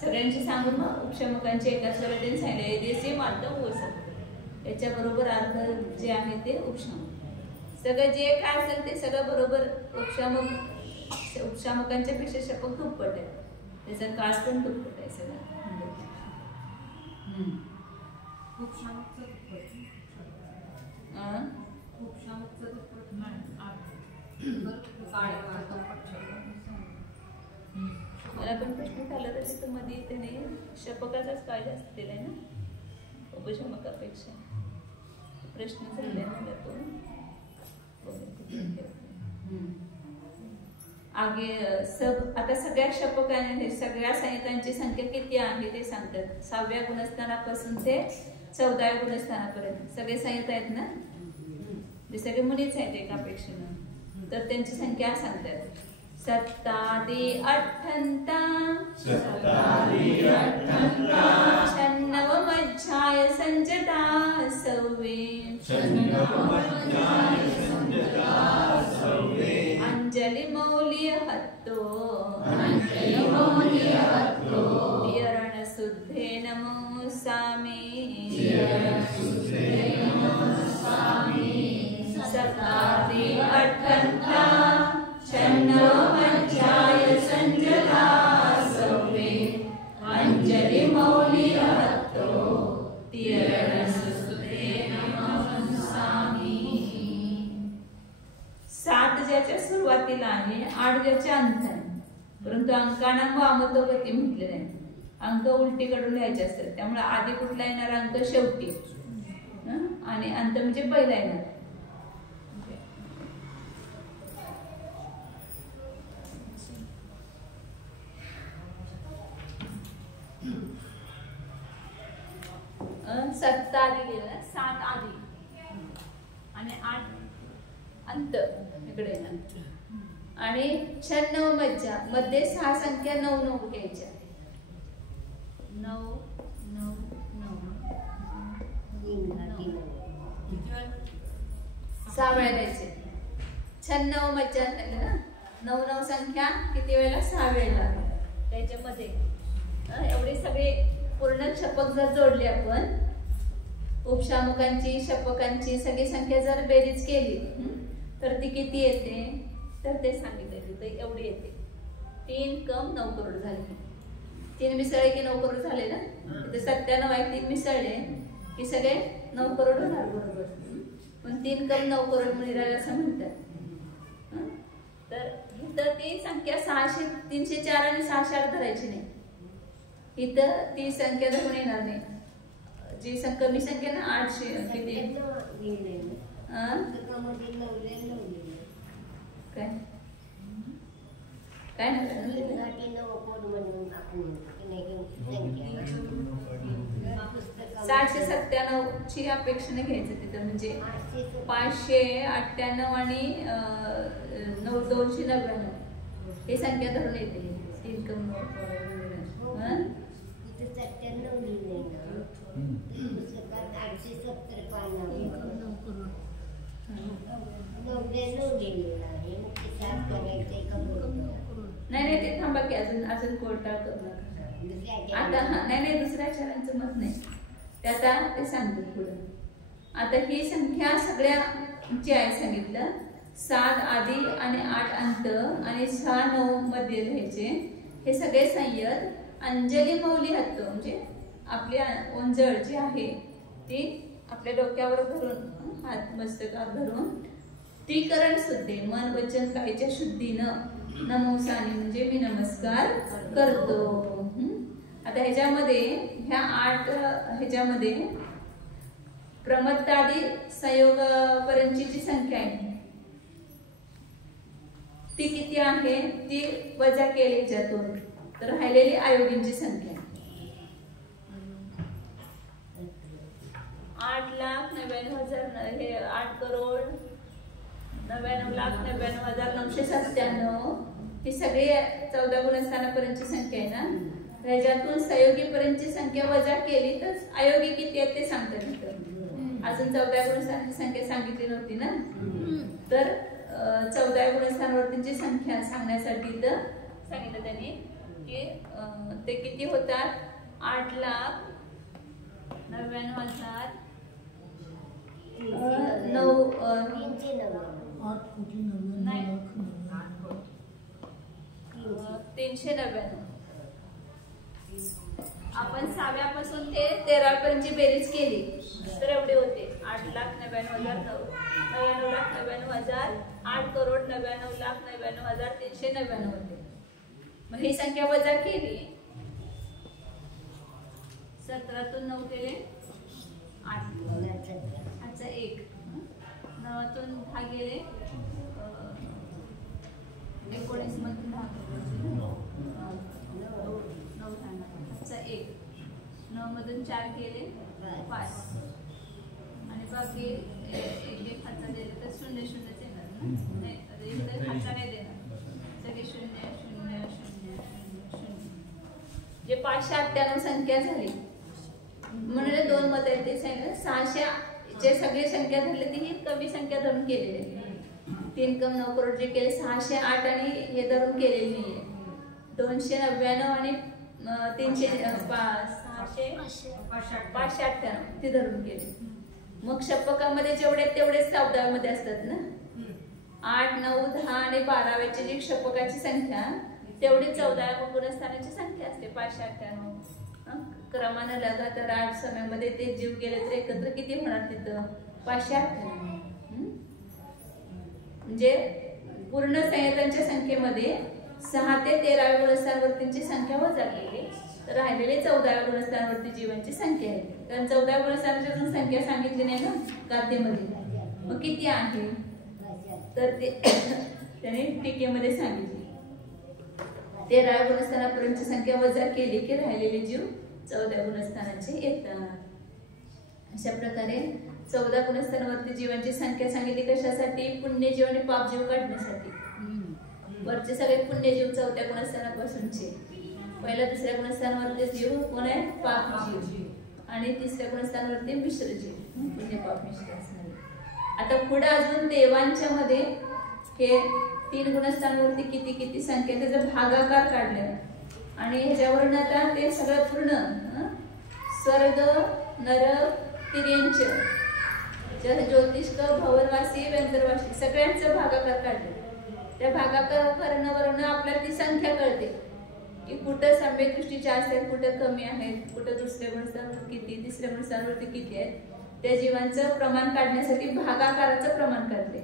सगळ्यांची सांगून मग उपशमकांची एका स्वराने सांगितले देशी मात्र होऊ शकते. याच्याबरोबर अर्ध जे आहे ते उपशमक. सगळं जे काय असेल ते सगळं बरोबर उपशामकांच्या पेक्षा शपक दुप्पट आहे. त्याचा काळ पण दुप्पट आहे सगळं. मला पण प्रश्न झाला तर तिथं मध्ये त्याने शपकाचाच काळ जास्त दिलाय ना उपशमकापेक्षा. प्रश्न झाले मला तो आगे सब. आता सगळ्या शपकांनी सगळ्या संहितांची संख्या किती आहे ते सांगतात. 6व्या गुणस्थानापासून ते 14व्या गुणस्थानापर्यंत सगळे संहिता आहेत ना. ते सगळे मुलीच आहेत एकापेक्षा. तर त्यांची संख्या सांगतात. 27 अध्याय संजता 6 अंजलि मौली हत्तो विहरण शुद्धे नमो सामी 27 अध्याय संजता 6 अंजलि मौली हत्तो विहरण शुद्धे नमो सामी. 7 ज्याच्या सुरुवातीला आहे, 8 ज्याच्या अंत आहे. परंतु अंकांना वामतोगती म्हटलेलं आहे. अंक उलटीकडून लिहायचे असतात. त्यामुळे आधी कुठला येणार अंक शेवटी, आणि अंत म्हणजे पहिला येणार. सत्ता आधी लिहिलं, 7 आधी आणि 8 अंत इकडे येणार. आणि 96 मज्जा मध्ये 6 संख्या 9 घ्यायच्या. 9 9 6 वेळा द्यायचे. 96 मज्जा झालं ना. 9 संख्या किती वेळेला 6 वेळेला त्याच्यामध्ये. एवढे सगळे पूर्ण शपक जर जोडले आपण, उपशामकांची शपकांची सगळी संख्या जर बेरीज केली तर ती किती येते, तर ते सांगितलं तिथे एवढी येते. 3 कम 9 करोड झाले. 3 मिसळले की 9 करोड झाले ना. इथे 97 आहे, 3 मिसळले की सगळे 9 करोड होणार बरोबर. पण 3 कम 9 करोड मिळाले असं म्हणतात. तर इथं ती संख्या 600 304 आणि 608 धरायची नाही. इथं ती संख्या धरून येणार नाही. जी कमी संख्या ना 800 किती ची अपेक्षेने घ्यायचं तिथं, म्हणजे 598 आणि 299 हे संख्या धरून येते. 3 कम 9 करोड. नाही ते थांबा की अजून कोर्टाळ करू नका आता. नाही दुसऱ्या अक्षरांचं मत नाही ते, आता ते सांगतो पुढे. आता ही संख्या सगळ्यांची आहे सांगितलं. 7 आधी आणि 8 अंत आणि 6 9 मध्ये लिहायचे. हे सगळे संयत अंजली मौली हत्तो, म्हणजे आपली ओंजळ जी आहे ती आपल्या डोक्यावर धरून, हात मस्तकावर धरून त्रिकरण शुद्धे, मन वचन कायच्या शुद्धीनं नमोसानी, म्हणजे मी नमस्कार करतो. आता ह्याच्यामध्ये ह्या 8 ह्याच्यामध्ये प्रमत्तादी संयोग पर्यंतची जी संख्या आहे ती किती आहे, ती वजा केली ह्याच्यातून, तर राहिलेली आयोगींची संख्या 8,99,000, हे 8,99,99,997. ही सगळी 14 गुणस्थानापर्यंतची संख्या आहे ना. ह्याच्यातून संयोगी पर्यंतची संख्या वजा केली तर अयोगी किती आहेत ते सांगतात तिथं. अजून 14 गुणस्थानाची संख्या सांगितली नव्हती ना, तर 14 गुणस्थानावरतीची संख्या सांगण्यासाठी इथं सांगितलं त्यांनी की ते किती होतात. 8,99,000 399. आपण 6व्यापासून ते 13व्यापर्यंतची बेरीज केली तर एवढे होते. 8,99,000, 8,99,99,399 होते. मग ही संख्या वजा केली, 17तून 9 केले 8, 1, 9तून 10 गेले 19 मधून 10 1, 9 मधून 4 केले 5 आणि बाकी एक खाचा दिले तर 0 0 येणार नाही. खाचा नाही देणार, सगळे 0 0 0 0 जे 598 संख्या झाली. म्हणून 2 मत आहेत ते सांगितलं. 600 जे सगळी संख्या धरली ती ही कमी संख्या धरून केलेली आहे. 3 कम 9 करोड जे केले 608 आणि हे धरून केलेली नाहीये. 299 आणि 598 ते धरून केले. मग शपकामध्ये जेवढे तेवढेच 14मध्ये असतात ना. 8 9 10 आणि 12व्याची जी शपकाची संख्या तेवढी 14व्या गुणस्थानाची संख्या असते 598. क्रमानं लगातार 8 समयामध्ये ते जीव गेले तर एकत्र किती होणार तिथं 598. म्हणजे पूर्ण संयतांच्या संख्येमध्ये 6 ते 13व्या गुणस्थानावरतींची संख्या वजा केली तर राहिलेले 14व्या गुणस्थानावरती जीवांची संख्या आहे. कारण 14व्या गुणस्थानाची अजून संख्या सांगितली नाही ना गाथेमध्ये. मग किती आहे तर ते त्याने टीकेमध्ये सांगितली. 13व्या गुणस्थानापर्यंतची संख्या वजा केली की राहिलेले जीव 14व्या गुणस्थानाचे येतात. अशा प्रकारे 14 गुणस्थानावरती जीवांची संख्या सांगितली कशासाठी, पुण्यजीव आणि पापजीव काढण्यासाठी. वरचे सगळे पुण्यजीव 4थ्या गुणस्थानापासूनचे, पहिल्या 2ऱ्या गुणस्थानावरती जीव कोण आहे पापजीव आणि 3ऱ्या गुणस्थानावरती मिश्रजीव, पुण्य पाप मिश्र असणारे. आता पुढे अजून देवांच्या मध्ये हे 3 गुणस्थानावरती किती किती संख्या त्याचा भागाकार काढलाय आणि ह्याच्यावरून आता ते सगळं पूर्ण स्वर्ग नरक तिर्यंच ज्योतिष्क भवनवासी व्यंतरवासी सगळ्यांचा भागाकार काढले. त्या भागाकार करण्यावरून आपल्याला ती संख्या कळते की कुठं सम्यक दृष्टी जास्त आहेत, कुठं कमी आहेत, कुठं 2ऱ्या गुणस्थानावर किती, 3ऱ्या गुणस्थानावरती किती आहेत. त्या जीवांचं प्रमाण काढण्यासाठी भागाकाराचं प्रमाण काढले.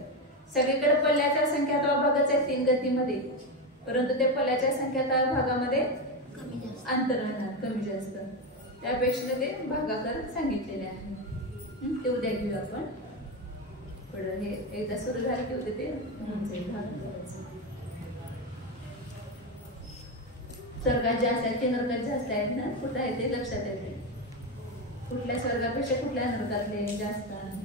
सगळीकडे पल्ल्याच्या संख्यात भागच आहेत 3 गतीमध्ये, परंतु ते पल्ल्याच्या संख्यात भागामध्ये अंतर राहणार कमी जास्त. त्यापेक्षा ते भागाकार सांगितलेले आहे. ते उद्या घेऊ आपण. पुढे हे एकदा सुरू झाले की उद्या ते स्वर्गात जास्त आहेत की नरकात जास्त आहेत ना, कुठं आहे ते लक्षात येते. कुठल्या स्वर्गापेक्षा कुठल्या नरकातले जास्त आहे?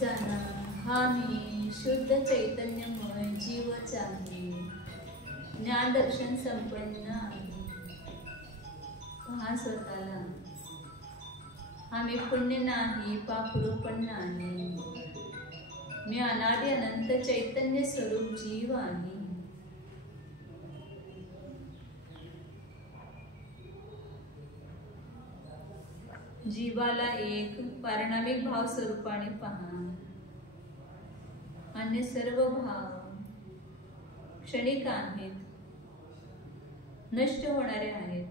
जाना हा मी शुद्ध चैतन्यमय जीवच आहे, ज्ञान दर्शन संपन्न आहे. पहा स्वतःला, हा मी पुण्य नाही, पापरू पण नाही. मी अनादि अनंत चैतन्य स्वरूप जीव आहे. जीवाला एक पारिणामिक भाव स्वरूपाने पहा. अन्य सर्व भाव क्षणिक आहेत, नष्ट होणारे आहेत.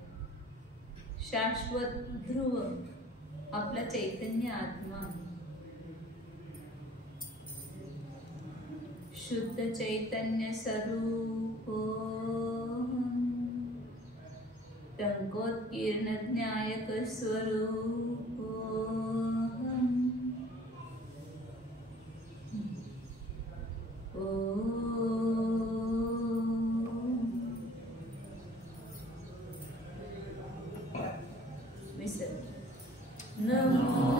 शाश्वत ध्रुव आपला चैतन्य आत्मा आहे. शुद्ध चैतन्य स्वरूप टंकोत्कीर्ण ज्ञायक स्वरूप विसर. नमो